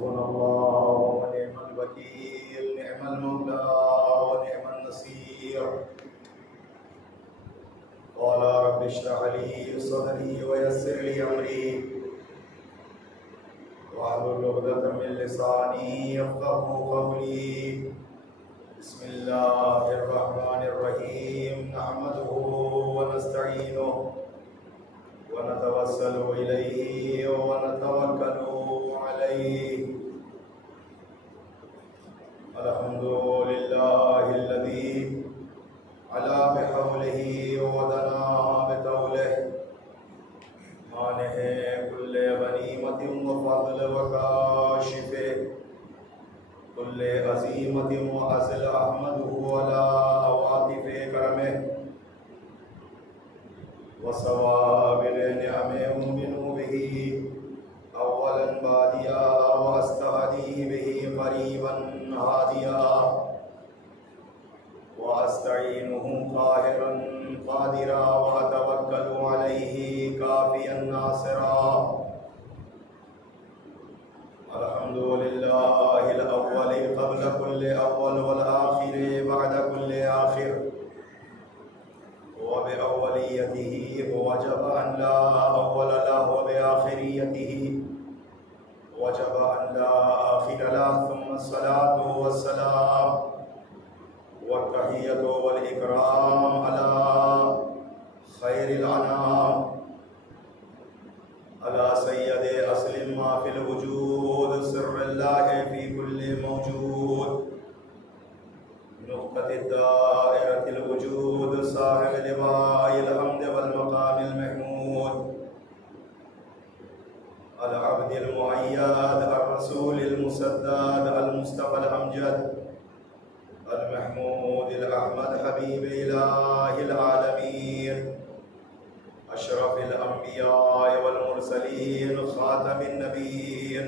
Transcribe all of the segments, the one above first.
حسبنا الله ونعم الوكيل، نعم المولى ونعم النصير. قال رب اشرح لي صدري ويسر لي أمري واحلل عقدة من لساني يفقهوا قولي. بسم الله الرحمن الرحيم. نحمده ونستعينه ونتوسل إليه ونتوكل عليه. الحمد لله الذي علا بحوله ودنا بطوله، مانع كل غنيمة وفضل وكاشف كل عزيمة وأزل. أحمده على عواطف كرمه وسوابغ نعمه منه به أولا باديا، وأستهديه به قريبا هاديا، وأستعينه قاهرا قادرا، وأتوكل عليه كافيا ناصرا. الحمد لله الأول قبل كل أول، والآخر بعد كل آخر. وبأوليته وجب أن لا أول له، وبآخريته وجب أن لا آخر له. ثم الصلاة والسلام والتحية والإكرام على خير الأنام، على سيد أصل ما في الوجود، سر الله في كل موجود، نقطة الدائرة الوجود، صاحب لواء الحمد والمقام المحمود، العبد المؤيد، الرسول المسدد، المصطفى الأمجد، المحمود الأحمد، حبيب إله العالمين، أشرف الأنبياء والمرسلين، خاتم النبيين،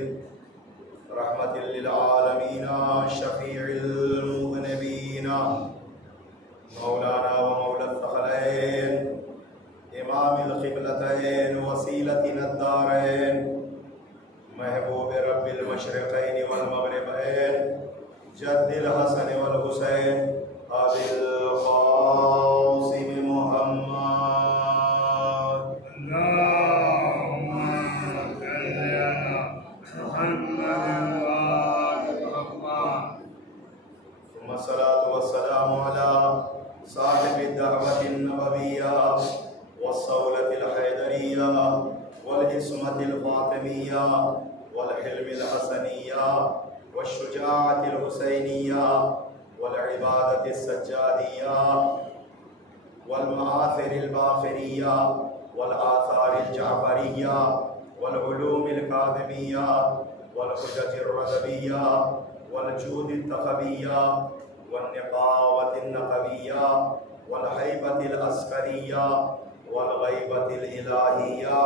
رحمة للعالمين، شفيع المذنبين، مولانا ومولى الثقلين، إمام القبلتين، وسيلتنا الدارين، محبوب رب المشرقين والمغربين، جد الحسن والحسين، أبي القاسم محمد. اللهم صل على محمد ثم الصلاة والسلام على صاحب الدعوة النبوية والصولة الحيدرية والعصمة الفاطمية والحلم الحسنية والشجاعة الحسينية والعبادة السجادية والمآثر الباخرية والآثار الجعفرية والعلوم الكاظمية والحجج الرضبية والجود التقوية والنقاوة النقوية والهيبة العسكرية والغيبة الإلهية،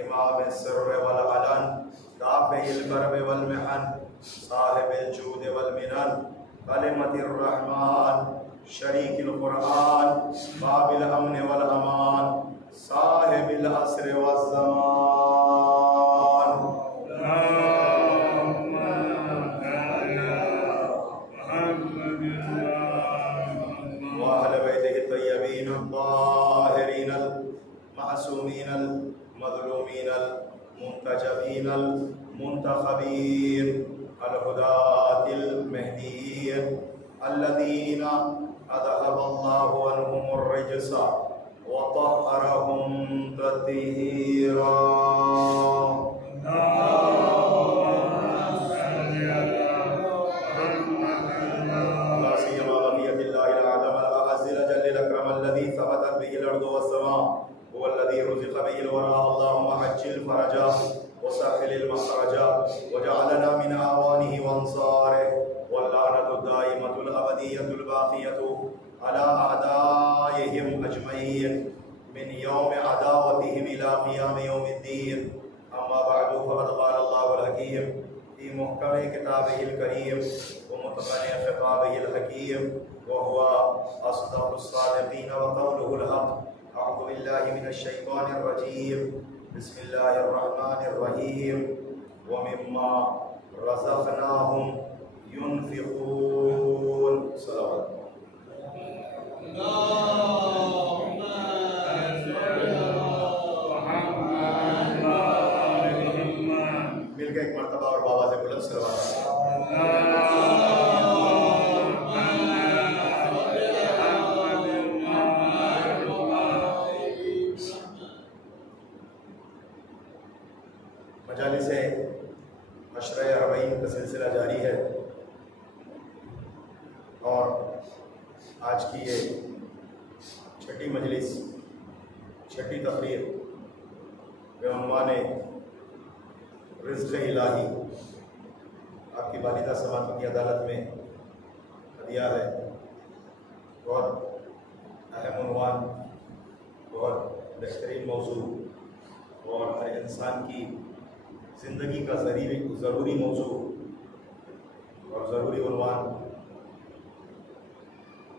إمام السر والعلن، دافع الكرب والمحن، صاحب الجود والمنن، كلمة الرحمن، شريك القرآن، باب الأمن والأمان، صاحب العصر والزمان. اللهم صل على محمد وأهل بيته الطيبين الطاهرين المعصومين المظلومين المنتجبين المنتخبين، الهداة المهديين الذين أذهب الله عنهم الرجس وطهرهم تطهيرا. لا سيما بقية الله الأعظم الأعز الأجل الأكرم الذي ثبتت به الأرض والسماء، هو الذي رزق به الوراء. اللهم عجل فرجا وسهل المخرج، وجعلنا من أعوانه وأنصاره، واللعنة الدائمة الأبدية الباقية على أعدائهم أجمعين من يوم عداوتهم إلى قيام يوم الدين. أما بعد، فقد قال الله الحكيم في محكم كتابه الكريم ومتقن خطابه الحكيم، وهو أصدق الصادقين وقوله الحق. أعوذ بالله من الشيطان الرجيم. بسم الله الرحمن الرحيم. ومما رزقناهم ينفقون. صلوات. اللهم صل على محمد مل کے ایک مرتبہ اور بابا سے بلند صلوات. مجالس عشرہ اربعین کا سلسلہ جاری ہے اور آج کی یہ چھٹی مجلس، چھٹی تقریر بعنوان رزق الہی آپ کی والدہ سماعتوں کی عدالت میں ہدیہ ہے. بہت اہم عنوان، بہت بہترین موضوع اور ہر انسان کی زندگی کا ضروری موضوع اور ضروری عنوان.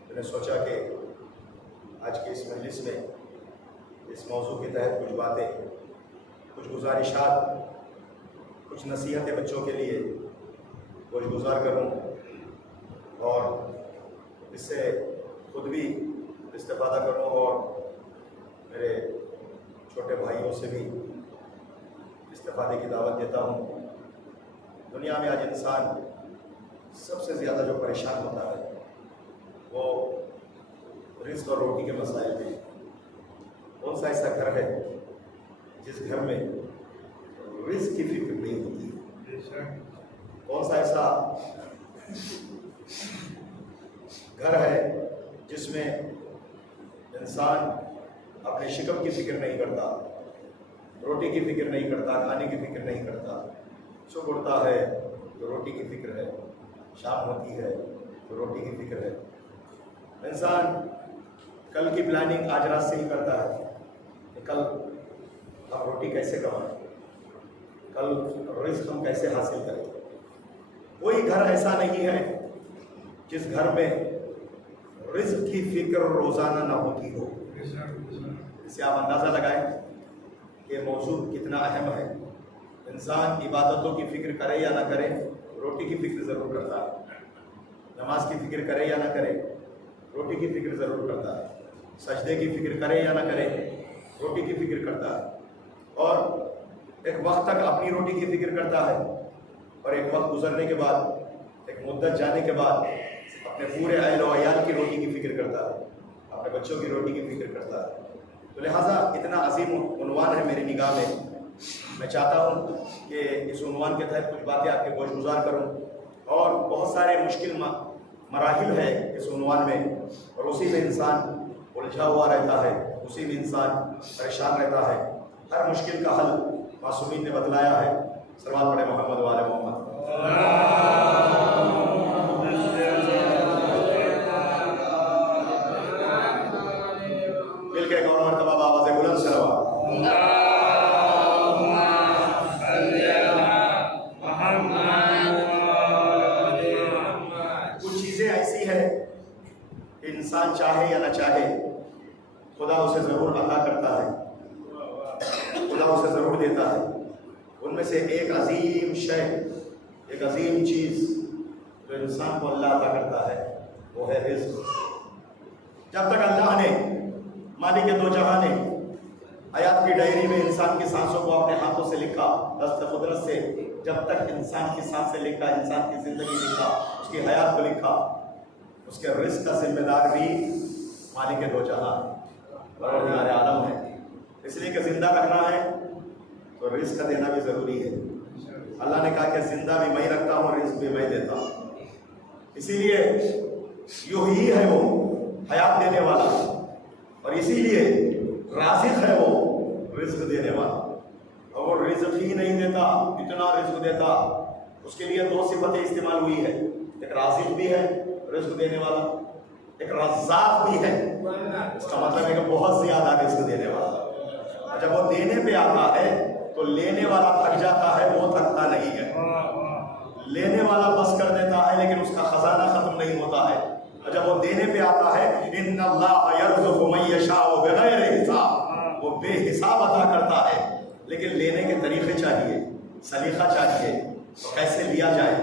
میں نے سوچا کہ آج کے اس مجلس میں اس موضوع کے تحت کچھ باتیں، کچھ گزارشات، کچھ نصیحتیں بچوں کے لیے کچھ گزار کروں اور اس سے خود بھی استفادہ کروں اور میرے چھوٹے بھائیوں سے بھی استفادے کی دعوت دیتا ہوں. دنیا میں آج انسان سب سے زیادہ جو پریشان ہوتا ہے وہ رزق اور روٹی کے مسائل میں. کون سا ایسا گھر ہے جس گھر میں رزق کی فکر نہیں ہوتی؟ کون سا ایسا گھر ہے جس میں انسان اپنے شکم کی فکر نہیں کرتا، روٹی کی فکر نہیں کرتا، کھانے کی فکر نہیں کرتا؟ صبح اٹھتا ہے تو روٹی کی فکر ہے، شام ہوتی ہے تو روٹی کی فکر ہے. انسان کل کی پلاننگ آج رات سے ہی کرتا ہے کہ کل ہم روٹی کیسے کمائیں، کل رزق ہم کیسے حاصل کریں. کوئی گھر ایسا نہیں ہے جس گھر میں رزق کی فکر روزانہ نہ ہوتی ہو. اس سے آپ اندازہ لگائیں کہ موضوع کتنا اہم ہے. انسان عبادتوں کی فکر کرے یا نہ کرے، روٹی کی فکر ضرور کرتا ہے. نماز کی فکر کرے یا نہ کرے، روٹی کی فکر ضرور کرتا ہے. سجدے کی فکر کرے یا نہ کرے، روٹی کی فکر کرتا ہے. اور ایک وقت تک اپنی روٹی کی فکر کرتا ہے اور ایک وقت گزرنے کے بعد، ایک مدت جانے کے بعد اپنے پورے اہل و عیال کی روٹی کی فکر کرتا ہے، اپنے بچوں کی روٹی کی فکر کرتا ہے. تو لہٰذا اتنا عظیم عنوان ہے میری نگاہ میں چاہتا ہوں کہ اس عنوان کے تحت کچھ باتیں آپ کے گوش گزار کروں. اور بہت سارے مشکل مراحل ہے اس عنوان میں اور اسی میں انسان الجھا ہوا رہتا ہے، اسی میں انسان پریشان رہتا ہے. ہر مشکل کا حل معصومین نے بتلایا ہے. صلوات پڑھے محمد والے محمد. مل کے ایک اور مرتبہ بابا سے بلند صلوات. کچھ چیزیں ایسی ہیں کہ انسان چاہے یا نہ چاہے خدا اسے ضرور عطا کرتا ہے، خدا اسے ضرور دیتا ہے. ان میں سے ایک عظیم شے، ایک عظیم چیز جو انسان کو اللہ عطا کرتا ہے وہ ہے رزق. جب تک اللہ نے، مالک دو جہاں نے حیات کی ڈائری میں انسان کی سانسوں کو اپنے ہاتھوں سے لکھا، دست قدرت سے، جب تک انسان کی سانسیں لکھا، انسان کی زندگی لکھا، اس کی حیات کو لکھا، اس کے رزق کا ذمہ دار بھی مالک دو جہاں پروردگار عالم ہے. اس لیے کہ زندہ رکھنا ہے تو رزق کا دینا بھی ضروری ہے. اللہ نے کہا کہ زندہ بھی میں رکھتا ہوں، رزق بھی میں دیتا ہوں. اسی لیے یوں ہی ہے وہ حیات دینے والا اور اسی لیے رازق ہے وہ رزق دینے والا. اور وہ رزق ہی نہیں دیتا، اتنا رزق دیتا. اس کے لیے دو صفتیں استعمال ہوئی ہے، ایک رازق بھی ہے رزق دینے والا، ایک رزاق بھی ہے. اس کا مطلب ہے کہ بہت زیادہ رزق دینے والا. اور جب وہ دینے پہ آتا ہے تو لینے والا تھک جاتا ہے، وہ تھکتا نہیں ہے. لینے والا بس کر دیتا ہے لیکن اس کا خزانہ ختم نہیں ہوتا ہے. اور جب وہ دینے پہ آتا ہے، ان اللہ یرزق من یشاء بغیر حساب، وہ بے حساب عطا کرتا ہے. لیکن لینے کے طریقے چاہیے، سلیقہ چاہیے، تو کیسے لیا جائے؟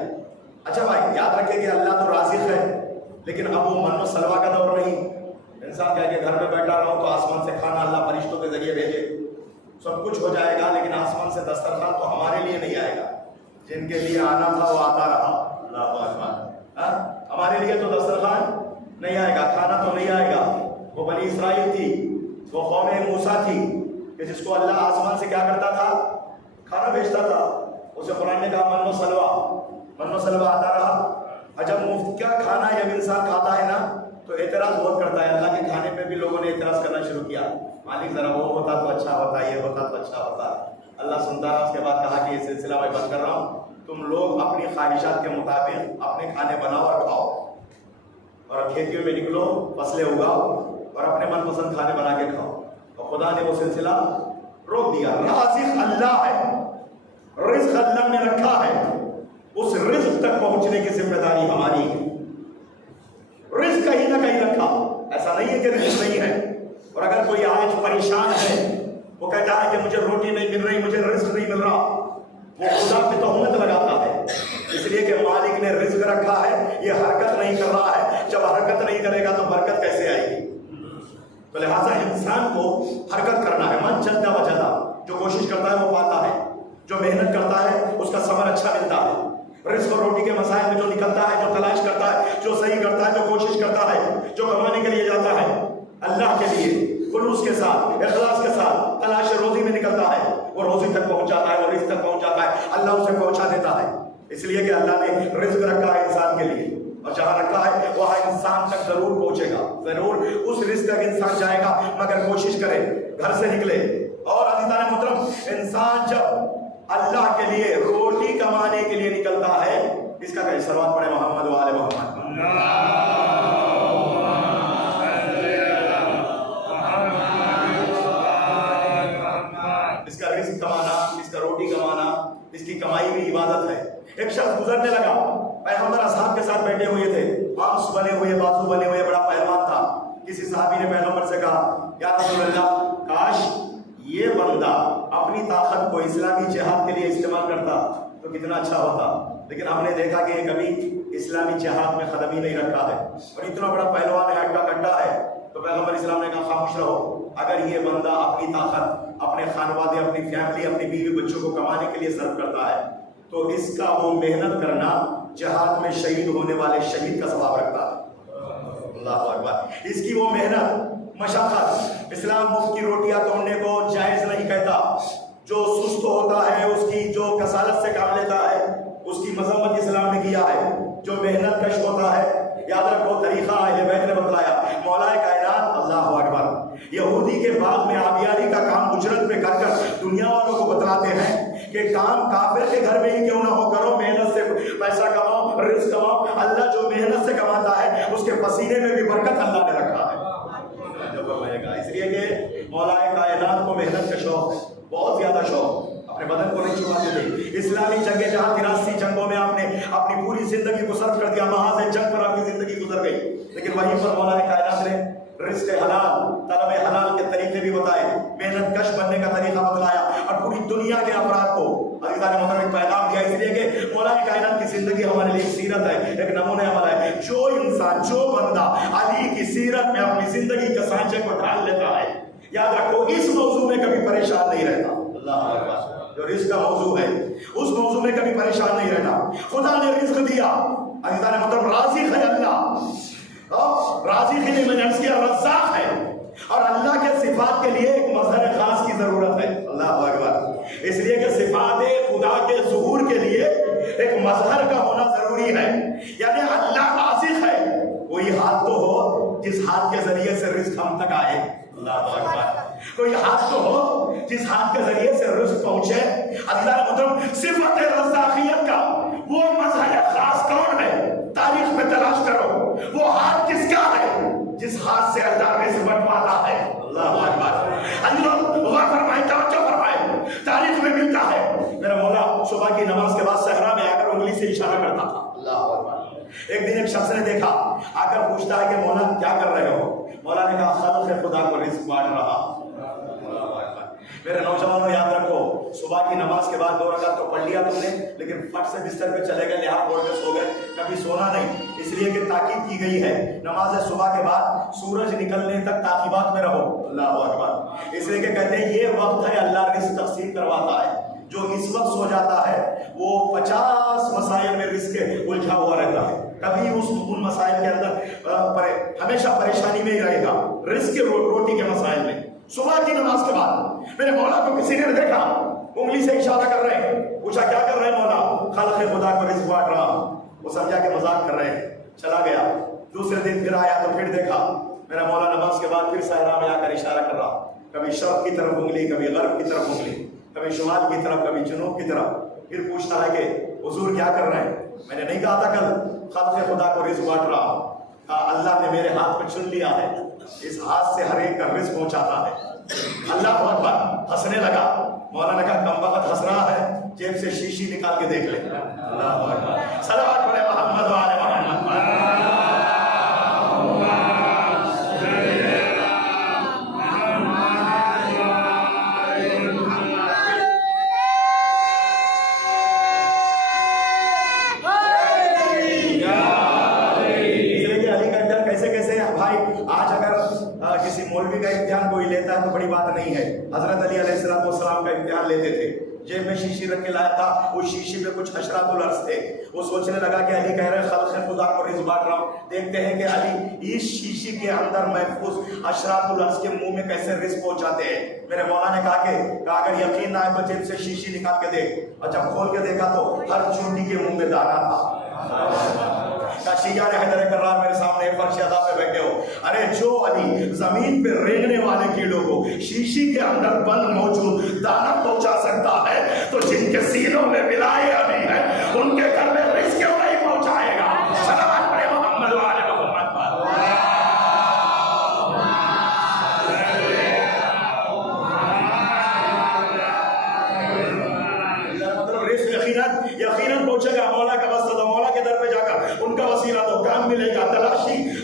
اچھا بھائی یاد رکھیں کہ اللہ تو رازق ہے، لیکن اب وہ من و سلوا کا دور نہیں۔ انسان کہہ کے گھر میں بیٹھا رہا ہوں تو آسمان سے کھانا اللہ فرشتوں کے ذریعے بھیجے، سب کچھ ہو جائے گا، لیکن آسمان سے دسترخوان تو ہمارے لیے نہیں آئے گا۔ جن کے لیے آنا تھا وہ آتا رہا، اللہ اکبر۔ ہمارے لیے تو دسترخوان نہیں آئے گا، کھانا تو نہیں آئے گا۔ وہ بنی اسرائیل تھی، وہ قوم موسیٰ تھی کہ جس کو اللہ آسمان سے کیا کرتا تھا؟ کھانا بھیجتا تھا۔ اسے قرآن نے کہا من و سلوا آتا رہا۔ جب مفت کا کھانا جب انسان کھاتا ہے نا تو اعتراض بہت کرتا ہے۔ اللہ کے کھانے پہ بھی لوگوں نے اعتراض کرنا شروع کیا، مالک ذرا وہ ہوتا تو اچھا ہوتا، یہ ہوتا تو اچھا ہوتا۔ اللہ سنتا رہا، اس کے بعد کہا کہ یہ سلسلہ میں بند کر رہا ہوں، تم لوگ اپنی خواہشات کے مطابق اپنے کھانے بناؤ اور کھاؤ، اور کھیتیوں میں نکلو، فصلیں اگاؤ اور اپنے من پسند کھانے بنا کے کھاؤ۔ اور خدا نے وہ سلسلہ روک دیا۔ رازق اللہ ہے، رزق اللہ نے رکھا ہے، اس رزق تک پہنچنے کی ذمہ داری ہماری ہے۔ رزق کہیں نہ کہیں رکھا، ایسا نہیں ہے کہ رزق نہیں ہے۔ اور اگر کوئی آج پریشان ہے، وہ کہتا ہے کہ مجھے روٹی نہیں مل رہی، مجھے رزق نہیں مل رہا، وہ خدا پہ تہمت لگاتا ہے، اس لیے کہ مالک نے رزق رکھا ہے، یہ حرکت نہیں کر رہا ہے۔ جب حرکت نہیں کرے گا تو برکت کیسے آئے گی؟ تو لہٰذا انسان کو حرکت کرنا ہے۔ من چلتا وجدا، جو کوشش کرتا ہے وہ پاتا ہے، جو محنت کرتا ہے اس کا ثمر اچھا ملتا ہے۔ رزق اور روٹی کے مسائل میں جو نکلتا ہے، جو تلاش کرتا ہے، جو صحیح کرتا ہے، جو کوشش کرتا ہے، جو کمانے کے لیے جاتا ہے اللہ کے لیے خلوص کے ساتھ، اخلاص کے ساتھ، تلاش روزی میں نکلتا ہے، وہ روزی تک پہنچ جاتا ہے، وہ رزق تک پہنچ جاتا ہے، اللہ اسے پہنچا دیتا ہے۔ اس لیے کہ اللہ نے رزق رکھا ہے انسان کے لیے، اور جہاں رکھا ہے وہاں انسان تک ضرور پہنچے گا، ضرور اس رزق تک انسان جائے گا، مگر کوشش کرے، گھر سے نکلے۔ اور عزیزان محترم، انسان جب اللہ کے لیے روٹی کمانے کے لیے نکلتا ہے، اس کا کہیں صلوات پڑھے محمد و آل محمد۔ اس کا رزق کمانا، اس کا روٹی کمانا، اس کی کمائی بھی عبادت ہے۔ ایک شخص گزرنے لگا، پیغمبر اصحاب کے ساتھ بیٹھے ہوئے تھے، آنکھ بنے ہوئے، بازو بنے ہوئے، بڑا پہلوان تھا۔ کسی صحابی نے پیغمبر سے کہا یا رسول اللہ، کاش یہ بندہ اپنی طاقت کو اسلامی جہاد کے لیے استعمال کرتا تو کتنا اچھا ہوتا، لیکن ہم نے دیکھا کہ یہ کبھی اسلامی جہاد میں قدم ہی نہیں رکھا ہے، اور اتنا بڑا پہلوان ہے، ہڈا کٹا ہے۔ تو پیغمبر اسلام نے کہا خاموش رہو، اگر یہ بندہ اپنی طاقت اپنے خانوادے، اپنی فیملی، اپنی بیوی بچوں کو کمانے کے لیے صرف کرتا ہے تو اس کا وہ محنت کرنا جہاد میں شہید ہونے والے شہید کا ثواب رکھتا ہے۔ اللہ اکبر۔ اس کی وہ محنت، مشقت، اسلام مفت کی روٹیاں توڑنے کو جائز نہیں کہتا۔ جو سست ہوتا ہے، اس کی جو کسالت سے کام لیتا ہے، اس کی مذمت اسلام نے کیا ہے۔ جو محنت کش ہوتا ہے، یاد رکھو طریقہ اہل بیت نے بتلایا، مولا کائنات اللہ اکبر یہودی کے باغ میں آبیاری کا کام اجرت پہ کر کر دنیا والوں کو بتلاتے ہیں کہ کام کافر کے گھر میں ہی کیوں نہ ہو، کرو محنت سے پیسہ کماؤ، رزق کماؤ۔ اللہ جو محنت سے کماتا ہے اس کے پسینے میں بھی برکت اللہ نے رکھا ہے، اس لیے کہ مولا کائنات کو محنت کا شوق ہے، بہت زیادہ شوق، اپنے بدن کو نہیں چھپاتے تھے۔ اسلامی جنگیں جہاں 83 جنگوں میں آپ نے اپنی پوری زندگی کو صرف کر دیا، محاذ جنگ پر آپ کی زندگی گزر گئی، لیکن وہیں پر مولا کائنات نے رزق حلال، طلب حلال کے طریقے بھی بتائے، محنت کش بننے کا طریقہ بتلایا، اور پوری دنیا کے افراد کو عزیزان محترم ایک پیغام دیا، اس لیے کہ مولا کائنات کی زندگی ہمارے لیے ایک سیرت ہے، ایک نمونہ ہمارا ہے۔ جو انسان، جو بندہ علی کی سیرت میں اپنی زندگی کے سانچے کو ڈھال لیتا ہے، یاد رکھو اس موضوع میں کبھی پریشان نہیں رہتا۔ اللہ اکبر۔ جو رزق کا موضوع ہے اس موضوع میں کبھی پریشان نہیں رہتا۔ خدا نے رزق دیا، عزیزان محترم رازق ہے اللہ، رازق ہی نہیں، میں نے عرض کیا رزاق ہے، اور اللہ کے صفات کے لیے ایک مظہر خاص کی ضرورت ہے۔ اللہ اکبر۔ اس لیے کہ صفات خدا کے ظہور کے لیے ایک مظہر کا ہونا ضروری ہے، یعنی اللہ رازق ہے، کوئی ہاتھ تو ہو جس ہاتھ کے ذریعے سے رزق ہم تک آئے۔ اللہ اکبر۔ کوئی ہاتھ تو ہو جس ہاتھ کے ذریعے سے رزق پہنچے۔ اللہ محترم صفت رزاقیت کا وہ مظہر خاص کون ہے؟ تاریخ میں تلاش کرو، وہ ہاتھ کس کا ہے جس ہاتھ سے اللہ رزق بنٹواتا ہے۔ اللہ اکبر۔ اللہ غور فرمائے، توجہ فرمائے، تاریخ میں ملتا ہے۔ میرا مولا صبح کی نماز کے بعد صحرا میں آ کر انگلی سے اشارہ کرتا تھا۔ اللہ اکبر۔ ایک دن ایک شخص نے دیکھا، آ کر پوچھتا ہے کہ مولا کیا کر رہے ہو؟ مولا نے کہا خلق خدا کو رزق بانٹ رہا۔ میرے نوجوانوں یاد رکھو، صبح کی نماز کے بعد 2 رکعت تو پڑھ لیا تم نے، لیکن فٹ سے بستر پہ چلے گئے، لحاظ چھوڑ کے سو گئے، کبھی سونا نہیں، اس لیے کہ تاکید کی گئی ہے نماز صبح کے بعد سورج نکلنے تک تعقیبات میں رہو۔ اللہ اکبر۔ اس لیے کہ کہتے ہیں یہ وقت ہے اللہ رزق تقسیم کرواتا ہے، جو اس وقت سو جاتا ہے وہ 50 مسائل میں رزق الجھا ہوا رہتا ہے، کبھی ان مسائل کے اندر ہمیشہ پریشانی میں ہی رہے گا، رزق روٹی کے مسائل میں۔ صبح کی نماز کے بعد میرے مولا کو کسی نے دیکھا، انگلی سے اشارہ کر رہے ہیں، پوچھا کیا کر رہے ہیں مولا؟ خالق خدا کو رزق بانٹ رہا ہوں۔ وہ سمجھا کہ مذاق کر رہے ہیں، چلا گیا۔ دوسرے دن پھر آیا تو پھر دیکھا میرا مولا نماز کے بعد پھر صحرا میں آ کر اشارہ کر رہا، کبھی شرق کی طرف انگلی، کبھی غرب کی طرف انگلی، کبھی شمال کی طرف، کبھی جنوب کی طرف۔ پھر پوچھتا ہے کہ حضور کیا کر رہے ہیں؟ میں نے نہیں کہا تھا کل خالق خدا کو رزق بانٹ رہا ہوں؟ اللہ نے میرے ہاتھ کو چن لیا ہے، اس ہاتھ سے ہر ایک کا رزق پہنچاتا ہے۔ اللہ اکبر۔ ہنسنے لگا۔ مولا نے کہا کم وقت ہنس رہا ہے، جیب سے شیشی نکال کے دیکھ لے۔ اللہ اکبر۔ صلوات پڑھے محمد وعلى محمد۔ کسی مولوی کا امتحان کوئی لیتا ہے تو بڑی بات نہیں ہے، حضرت علی علیہ السلام کا امتحان لیتے تھے، جیب میں شیشی رکھ کے لایا تھا، اس شیشی میں کچھ اشراط العرض تھے، وہ سوچنے لگا کہ علی کہہ رہے ہیں خالق خدا کو رزق بانٹ رہا ہوں، دیکھتے ہیں کہ علی اس شیشی کے اندر محفوظ اشراط العرض کے منہ میں کیسے رزق پہنچاتے ہیں۔ میرے مولا نے کہا کہ اگر یقین نہ آئے تو جیب سے شیشی نکال کے دیکھ، اور جب کھول کے دیکھا تو ہر چونٹی کے منہ میں دانا تھا۔ شیعہ نے حیدر کرار میرے سامنے فرش ادا پہ بیٹھے ہو، ارے جو علی زمین پہ رینگنے والے کیڑوں کو شیشی کے اندر بند موجود دانا پہنچا سکتا ہے، تو جن کے سینوں میں ولایت علی ہے ان کے گھر میں رزق کیوں نہیں پہنچائے گا؟ صلوات پڑھے محمد وعلى محمد پر۔ مطلب رزق یقیناً پہنچے گا، مولا کا واسطہ، مولا کے در پہ جا کر ان کا وسیلہ دو، کام ملے گا،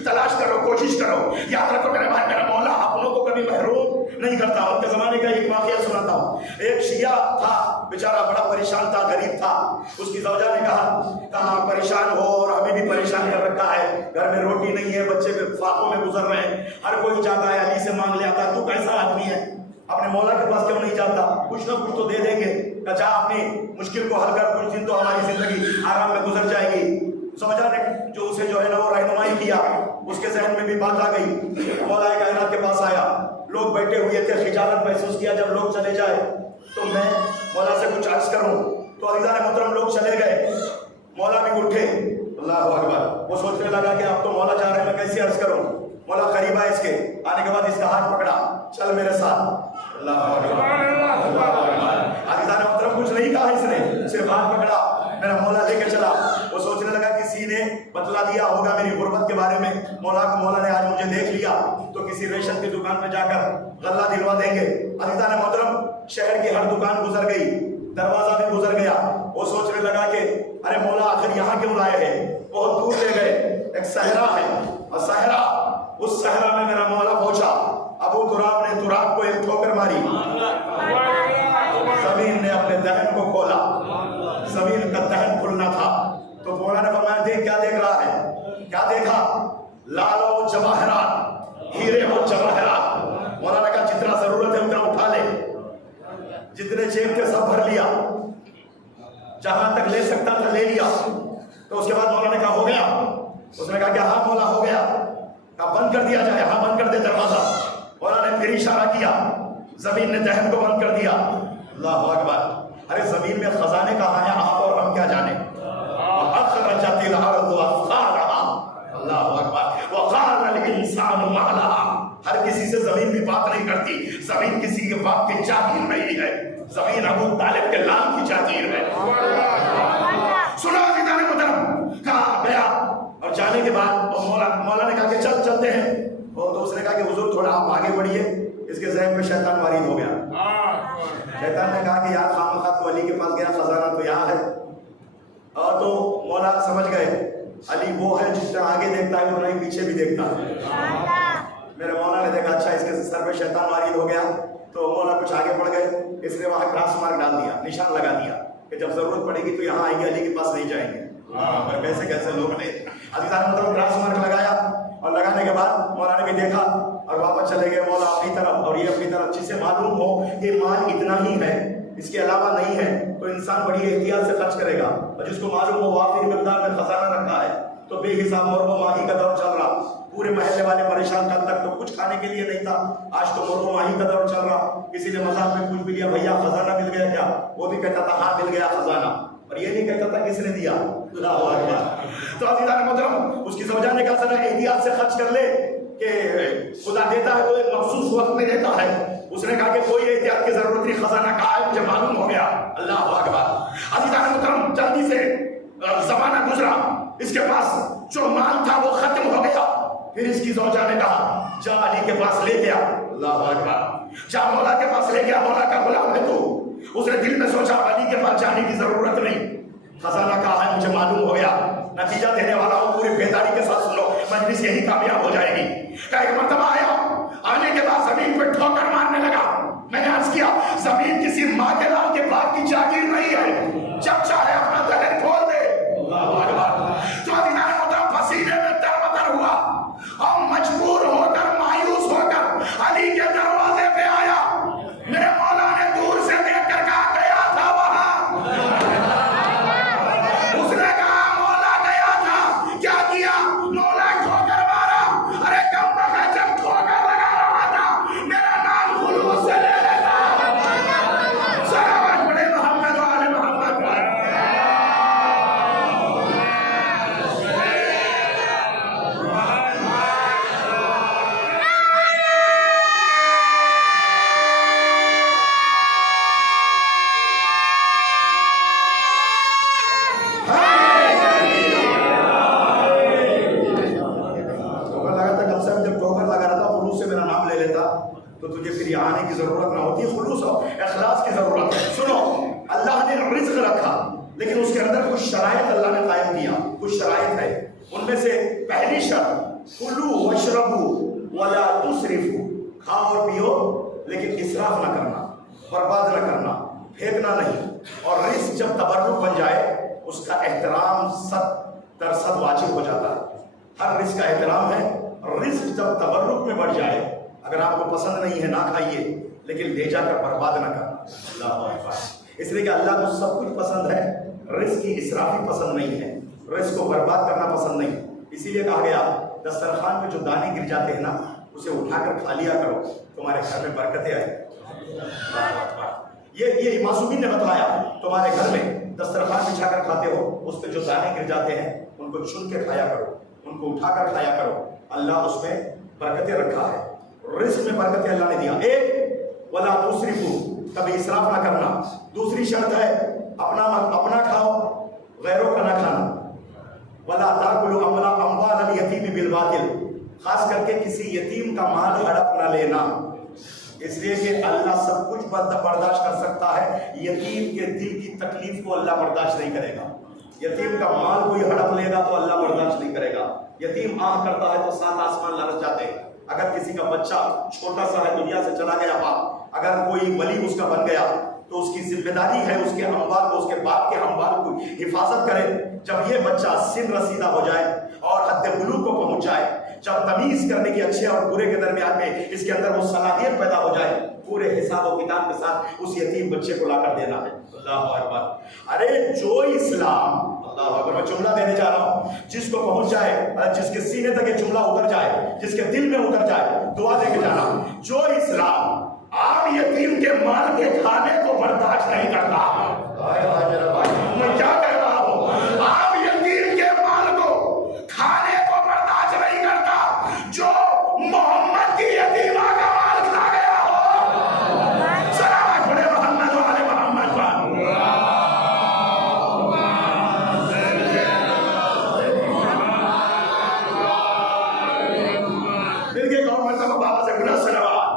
تلاش کرو، کوشش کرو۔ یاد رکھو میرے بھائی، میرا مولا اپنوں کو کبھی محروم نہیں کرتا۔ ان کے زمانے کا ایک واقعہ سناتا ہوں۔ ایک شیعہ تھا، بیچارہ بڑا پریشان تھا، غریب تھا۔ اس کی زوجہ نے کہا پریشان ہو اور ہمیں بھی پریشان کر رکھا ہے، گھر میں روٹی نہیں ہے، بچے فاقوں میں گزر رہے ہیں، ہر کوئی چاہتا ہے علی سے مانگ لے آتا، تو کیسا آدمی ہے، اپنے مولا کے پاس کیوں نہیں جاتا؟ کچھ نہ کچھ تو دے دیں گے، کہا اپنی مشکل کو حل کر، کچھ دن تو ہماری زندگی آرام میں گزر جائے گی۔ سمجھا نے جو اسے جو ہے نا وہ رہنمائی کیا، اس کے ذہن میں بھی بات آ گئی، مولا کائنات کے پاس آیا، لوگ بیٹھے ہوئے تھے، خجالت محسوس کیا جب لوگ چلے جائے تو میں مولا سے کچھ عرض کروں، تو عزیزان محترم لوگ چلے گئے، مولا بھی اٹھے، اللہ اکبر۔ وہ سوچنے لگا کہ اب تو مولا جا رہے ہیں، میں کیسے عرض کروں؟ مولا قریب آئے، اس کے آنے کے بعد اس کا ہاتھ پکڑا، چل میرے ساتھ، اللہ اکبر۔ عزیزان محترم کچھ نہیں کہا اس نے، صرف ہاتھ پکڑا، میرا مولا لے کے چلا۔ وہ سوچنے لگا کسی نے بتلا دیا ہوگا میری غربت کے بارے میں، مولا نے آج مجھے دیکھ لیا تو کسی ریشم کی دکان پہ جا کر غلہ دلوا دیں گے۔ عزیزان محترم شہر کی ہر دکان گزر گئی، دروازہ بھی گزر گیا۔ وہ سوچنے لگا کہ ارے مولا آخر یہاں کیوں لائے ہیں؟ بہت دور لے گئے، ایک صحرا ہے، اور صحرا، اس صحرا میں میرا مولا پہنچا۔ ابو تراب نے تراب کو ایک ٹھوکر ماری، زمین نے اپنے دہن کو کھولا، زمین کا دہن کھلنا تھا تو مولا نے فرمایا دیکھ کیا دیکھ رہا ہے؟ کیا دیکھا؟ لال و جواہرات، ہیرے و جواہرات۔ مولا نے کہا جتنا ضرورت ہے اتنا اٹھا لے، جتنے جیب کے سب بھر لیا، جہاں تک لے سکتا تھا لے لیا۔ تو اس کے بعد مولا نے کہا ہو گیا؟ اس نے کہا کہ ہاں مولا ہو گیا۔ کہا بند کر دیا جائے؟ ہاں بند کر دے دروازہ۔ مولا نے پھر اشارہ کیا، زمین نے دہن کو بند کر دیا، اللہ اکبر۔ ارے زمین میں خزانے کہاں ہیں آپ اور ہم کیا جانے؟ اخرجت الارض اثقالها، اللہ اکبر، وقال الانسان ما لها۔ ہر کسی سے زمین بھی بات نہیں کرتی، زمین کسی کے باپ کی جاگیر نہیں ہے، زمین ابو طالب کے لال کی جاگیر ہے۔ سنا کتاب محترم، کہا گیا، اور جانے کے بعد مولا نے کہا کہ چلتے ہیں، تو اس نے کہا کہ حضور تھوڑا آپ آگے بڑھیے، اس کے ذہن پہ شیطان وارد ہو گیا۔ شیطان نے کہا کہ یار خامخواہ تو علی کے پاس گیا، خزانہ تو یہاں ہے۔ اور تو مولا سمجھ گئے علی وہ ہے جس طرح آگے دیکھتا ہے اتنا ہی پیچھے بھی دیکھتا ہے۔ میرے مولا نے دیکھا اچھا اس کے سر پہ شیطان وارد ہو گیا، تو مولا کچھ آگے بڑھ گئے، اس نے وہاں کراس مارک ڈال دیا، نشان لگا دیا کہ جب ضرورت پڑے گی تو یہاں آئیں گے، علی کے پاس نہیں جائیں گے. ہاں کیسے کیسے لوگ تھے. عزیزان محترم کراس مارک لگایا اور لگانے کے بعد مولا نے بھی دیکھا اور واپس چلے گئے مولا اپنی طرف اور یہ اپنی طرف. جسے معلوم ہو کہ مال اتنا ہی ہے، اس کے علاوہ نہیں ہے، تو انسان بڑی احتیاط سے خرچ کرے گا. اور جس کو معلوم ہو وافر مقدار میں خزانہ رکھا ہے تو بے حساب مرغ و ماہی کا دور چل رہا. پورے محلے والے پریشان، کل تک تو کچھ کھانے کے لیے نہیں تھا، آج تو مرغ و ماہی کا دور چل رہا. کسی نے مذاق میں پوچھ بھی لیا بھیا خزانہ مل گیا کیا؟ وہ بھی کہتا تھا ہاں مل گیا خزانہ، اور یہ نہیں کہتا تھا کس نے دیا. اللہ اکبر. تو عزیزان محترم اس کی زوجہ نے کہا ذرا احتیاط سے خرچ کر لے کہ خدا دیتا ہے تو ایک مخصوص وقت میں دیتا ہے. اس نے کہا کہ کوئی احتیاط کی ضرورت نہیں، خزانہ کہاں ہے مجھے معلوم ہو گیا. اللہ اکبر. عزیزان محترم جلدی سے زمانہ گزرا، اس کے پاس جو مال تھا وہ ختم ہو گیا. پھر اس کی زوجہ نے کہا جا علی کے پاس لے گیا. اللہ اکبر. جا مولا کے پاس لے گیا، مولا کا غلام ہے تو. اس نے دل میں سوچا علی کے پاس جانے کی ضرورت نہیں، خزانہ کہاں ہے مجھے معلوم ہو گیا. نتیجہ دینے والا ہوں، پوری بیداری کے ساتھ سن لو، مجلس یہی کامیاب ہو جائے گی. کہ ایک مرتبہ آیا، آنے کے بعد زمین پہ ٹھوکر مارنے لگا. میں نے عرض کیا زمین کسی ماں کے لال کے باپ کی جاگیر نہیں ہے، جب چاہے اپنا دہن کھول دے. اللہ اکبر. تو عزیزان محترم پسینے میں تربتر ہوا اور مجبور ہو کر مایوس ہو کر علی کے دروازے پہ آیا. میرے مولا نے دور سے دیکھ کر کہا گیا تھا وہاں. اس نے کہا مولا گیا تھا. کیا کیا؟ مولا ٹھوکر مارا. ارے کم بخت جب ٹھوکر لگا رہا تھا میرا نام خلوص سے لے لیتا. سلامت بڑے محمد و آل محمد. تو تجھے پھر یہاں آنے کی ضرورت نہ ہوتی. خلوص اور اخلاص کی ضرورت ہے. سنو، اللہ نے رزق رکھا لیکن اس کے اندر کچھ شرائط اللہ نے قائم کیا. کچھ شرائط ہے، ان میں سے پہلی شرط کلو واشربو ولا تسرفو. کھاؤ اور پیو لیکن اسراف نہ کرنا، برباد نہ کرنا، پھینکنا نہیں. اور رزق جب تبرک بن جائے اس کا احترام 100% واجب ہو جاتا ہے. ہر رزق کا احترام ہے. رزق جب تبرک میں بڑھ جائے، اگر آپ کو پسند نہیں ہے نہ کھائیے لیکن لے جا کر برباد نہ کرنا. اللہ اکبر. اس لیے کہ اللہ کو سب کچھ پسند ہے، رزق کی اسرافی پسند نہیں ہے، رزق کو برباد کرنا پسند نہیں. اسی لیے کہا گیا دسترخوان پہ جو دانے گر جاتے ہیں نا اسے اٹھا کر کھا لیا کرو، تمہارے گھر میں برکتیں آئیں. یہ معصومین نے بتلایا. تمہارے گھر میں دسترخوان بچھا کر کھاتے ہو، اس پہ جو دانے گر جاتے ہیں ان کو چن کے کھایا کرو، ان کو اٹھا کر کھایا کرو. اللہ اس میں برکتیں رکھا ہے، رزق میں برکتیں اللہ نے دیا. ایک ولا تسرفو، کبھی اسراف نہ کرنا. دوسری شرط ہے اپنا کھاؤ غیروں کا نہ کھانا. ولا تاکلوا اموال الیتیم بالباطل، خاص کر کے کسی یتیم کا مال ہڑپ نہ لینا. اس لیے کہ اللہ سب کچھ برداشت کر سکتا ہے، یتیم کے دل کی تکلیف کو اللہ برداشت نہیں کرے گا. یتیم کا مال کوئی ہڑپ لے گا تو اللہ برداشت نہیں کرے گا. یتیم آہ کرتا ہے تو 7 آسمان لرز جاتے ہیں. اگر کسی کا بچہ چھوٹا سا ہے دنیا سے چلا گیا باپ، اگر کوئی ولی اس کا بن گیا تو اس کی ذمہ داری ہے اس کے اموال کو، اس کے باپ کے اموال کو حفاظت کرے. جب یہ بچہ سن رسیدہ ہو جائے اور حد بلوغ کو پہنچ جائے، جب تمیز کرنے کی اچھے اور برے کے درمیان میں اس کے اندر وہ صلاحیت پیدا ہو جائے، پورے حساب و کتاب کے ساتھ اس یتیم بچے کو لا کر دینا ہے. اللہ اکبر. ارے جو اسلام، اللہ اکبر، میں جملہ دینے جا رہا ہوں، جس کو پہنچ جائے، جس کے سینے تک یہ جملہ اتر جائے، جس کے دل میں اتر جائے، دعا دے کے جانا. جو اسلام عام یتیم کے مال کے کھانے کو برداشت نہیں کرتا. میں کیا کہہ رہا ہوں؟ عام یتیم کے مال کو کھانے کو برداشت نہیں کرتا. جو محمد کی یتیمہ کا مال کھا گیا ہو، سلامت بڑے محمد و آل محمد پر. پھر کے کون مرتبہ بابا سے گناہ سلوات.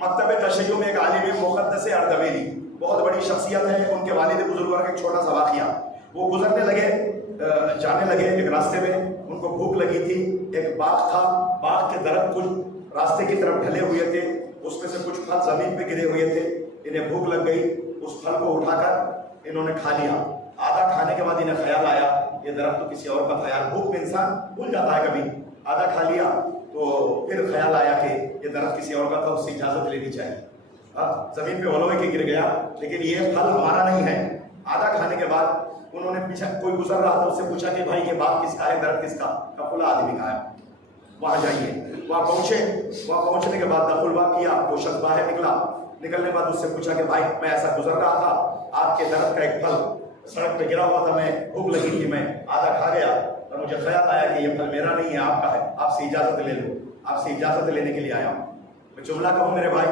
مکتب تشیع میں ایک عالم مقدس اردبیلی، بہت بڑی شخصیت ہے. ان کے والد بزرگوار کا ایک چھوٹا سا واقعہ. وہ گزرنے لگے، جانے لگے ایک راستے میں، ان کو بھوک لگی تھی، ایک باغ تھا، باغ کے درخت کچھ راستے کی طرف ڈھلے ہوئے تھے، اس میں سے کچھ پھل زمین پہ گرے ہوئے تھے، انہیں بھوک لگ گئی، اس پھل کو اٹھا کر انہوں نے کھا لیا۔ آدھا کھانے کے بعد انہیں خیال آیا یہ درخت تو کسی اور کا تھا، یار بھوک میں انسان بھول جاتا ہے کبھی، آدھا کھا لیا تو پھر خیال آیا کہ یہ درخت کسی اور کا تھا، اس سے اجازت لینی چاہیے۔ زمین پہ ولوے کے گر گیا، لیکن یہ پھل ہمارا نہیں ہے۔ آدھا کھانے کے بعد انہوں نے پیچھا، کوئی گزر رہا تھا، اس سے پوچھا کہ بھائی یہ باغ کس کا ہے، درخت کس کا؟ فلاں آدمی کا ہے، وہاں جائیے۔ وہاں پہنچے، وہاں پہنچنے کے بعد دخل باب کیا، وہ شخص باہر نکلا، نکلنے کے بعد اس سے پوچھا کہ بھائی میں ایسا گزر رہا تھا، آپ کے درخت کا ایک پھل سڑک پہ گرا ہوا تھا، میں بھوک لگی تھی، میں آدھا کھا گیا اور مجھے خیال آیا کہ یہ پھل میرا نہیں ہے، آپ کا ہے، آپ سے اجازت لے لو، آپ سے اجازت لینے کے لیے آیا ہوں۔ میں جملہ کہوں میرے بھائی،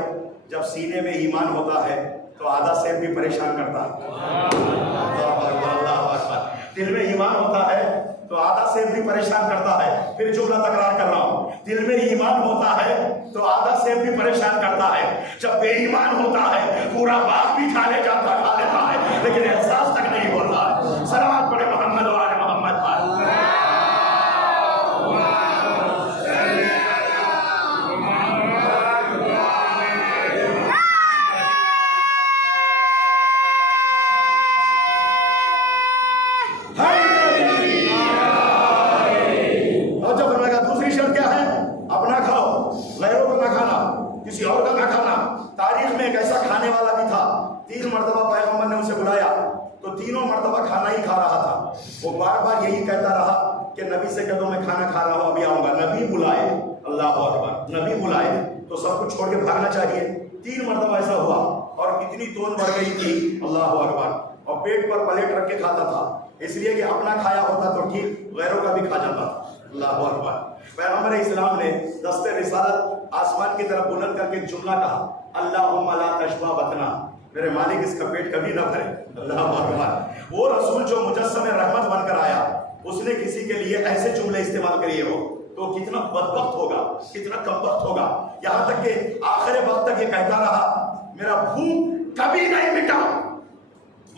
جب سینے میں ایمان ہوتا ہے تو آدھا سیب بھی پریشان کرتا ہے۔ دل میں ایمان ہوتا ہے تو آدھا سیب بھی پریشان کرتا ہے۔ پھر جملہ تکرار کر رہا ہوں، دل میں ایمان ہوتا ہے تو آدھا سیب بھی پریشان کرتا ہے۔ جب بے ایمان ہوتا ہے پورا باغ بھی کھا لیتا ہے، لیکن احساس تک نہیں ہوتا ہے۔ صلوات پڑھے محمد و آل محمد۔ کسی اور کا نہ کھانا۔ تاریخ میں ایک ایسا کھانے والا بھی تھا، 3 مرتبہ پیغمبر نے اسے بلایا تو تینوں مرتبہ کھانا ہی کھا رہا تھا۔ وہ بار بار یہی کہتا رہا کہ نبی سے کہہ دو میں کھانا کھا رہا ہوں، ابھی آؤں گا۔ نبی بلائے، اللہ اکبر، نبی بلائے تو سب کچھ چھوڑ کے بھاگنا چاہیے۔ 3 مرتبہ ایسا ہوا اور اتنی توند بڑھ گئی تھی، اللہ اکبر، اور پیٹ پر پلیٹ رکھ کے کھاتا تھا، اس لیے کہ اپنا کھایا ہوتا تو ٹھیک، غیروں کا بھی کھا جاتا تھا، اللہ اکبر۔ پیغمبر اسلام نے دست رسالت آسمان کی طرف بلند کر کے ایک جملہ کہا، اللہم لا تشبع بطنا، میرے مالک اس کا پیٹ کبھی نہ بھرے، اللہ اکبر۔ وہ رسول جو مجسم رحمت بن کر آیا، اس نے کسی کے لیے ایسے جملے استعمال کریے ہو تو کتنا بدبخت ہوگا، کتنا کمبخت ہوگا۔ یہاں تک کہ آخر وقت تک یہ کہتا رہا میرا بھوک کبھی نہیں مٹا،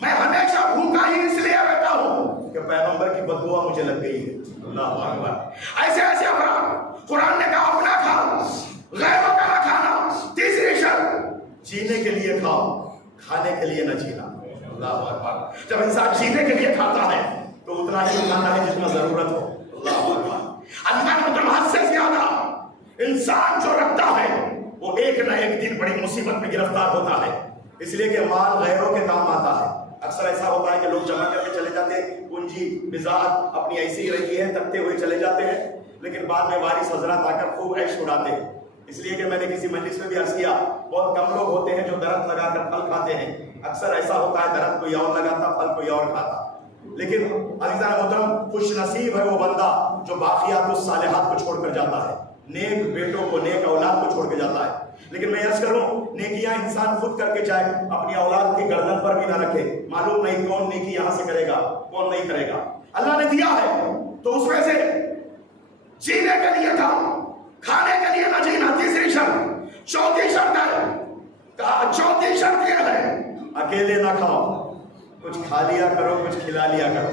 میں ہمیشہ بھوکا ہی اس لیے رہتا ہوں کہ پیغمبر کی بددعا مجھے لگ گئی ہے، اللہ اکبر۔ ایسے ایسے افراد، قرآن نے کہا اپنا کھاؤ، غیروں کا نہ کھانا۔ تیسری شرط، جینے کے لیے کھاؤ، کھانے کے لیے نہ جینا، اللہ اکبر۔ جب انسان جینے کے لیے کھاتا ہے تو اتنا ہی کھانا ہے جتنا ضرورت ہو، اللہ اکبر۔ اللہ نے حد سے زیادہ انسان جو رکھتا ہے وہ ایک نہ ایک دن بڑی مصیبت میں گرفتار ہوتا ہے، اس لیے کہ مال غیروں کے کام آتا ہے۔ اکثر ایسا ہوتا ہے کہ لوگ جمع کر کے چلے جاتے ہیں، پونجی بزاعت اپنی ایسی ہی رہتی ہے، تکتے ہوئے چلے جاتے ہیں، لیکن بعد میں وارث حضرات آ کر خوب عیش اڑاتے ہیں۔ اس لیے کہ میں نے کسی مجلس میں بھی عرض کیا، بہت کم لوگ ہوتے ہیں جو درخت لگا کر پھل کھاتے ہیں، اکثر ایسا ہوتا ہے درخت کوئی اور لگاتا، پھل کوئی اور کھاتا۔ لیکن عزیزان محترم، خوش نصیب ہے وہ بندہ جو باقیات الصالحات کو چھوڑ کر جاتا ہے، نیک بیٹوں کو، نیک اولاد کو چھوڑ کے جاتا ہے۔ لیکن میں عرض کروں، نیکیاں انسان خود کر کے جائے، اپنی اولاد کی گردن پر بھی نہ رکھے، معلوم نہیں کون نیکی یہاں سے کرے گا، کون نہیں کرے گا۔ اللہ نے دیا ہے تو اس میں سے جینے کے لیے تھا، کھانے کے لیے نہ جینا، تیسری شرط۔ چوتھی شرط ہے، چوتھی شرط یہ ہے اکیلے نہ کھاؤ، کچھ کھا لیا کرو، کچھ کھلا لیا کرو،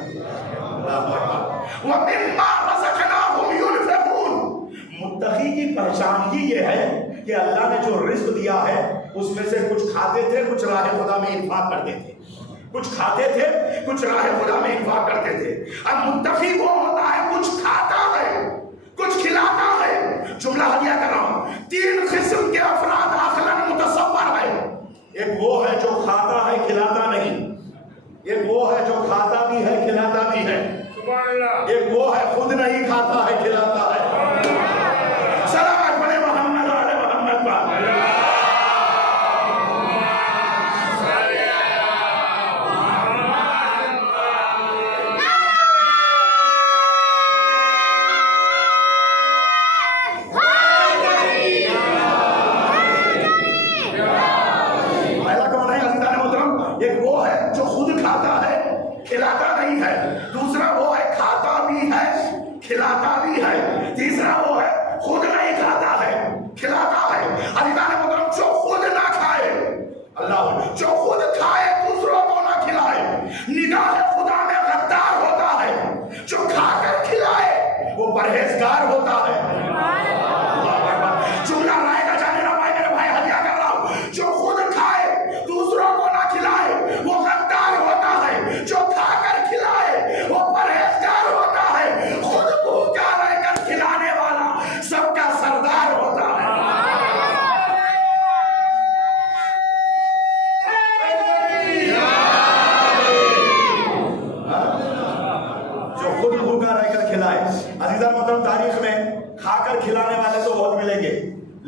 اللہ اکبر۔ وَمِمَّا رَزَقْنَاهُمْ يُنْفِقُونَ، متقی کی پہچان ہی یہ ہے کہ اللہ نے جو رزق دیا ہے اس میں سے کچھ کھاتے تھے، کچھ راہ خدا میں انفاق کرتے تھے، کچھ کھاتے تھے، کچھ راہ خدا میں انفاق کرتے تھے۔ اب متقی وہ ہوتا ہے کچھ کھاتا ہے، کچھ کھلاتا ہے۔ جملہ ہدیہ کر رہا ہوں، 3 قسم کے افراد عقلاً متصور ہے۔ ایک وہ ہے جو کھاتا ہے کھلاتا نہیں، ایک وہ ہے جو کھاتا بھی ہے کھلاتا بھی ہے، ایک وہ ہے خود نہیں کھاتا ہے کھلاتا ہے۔ صلوات پڑھے محمد علی محمد پر۔ ایک وہ ہے جو خود کھاتا ہے کھلاتا نہیں ہے، دوسرا وہ ہے کھاتا بھی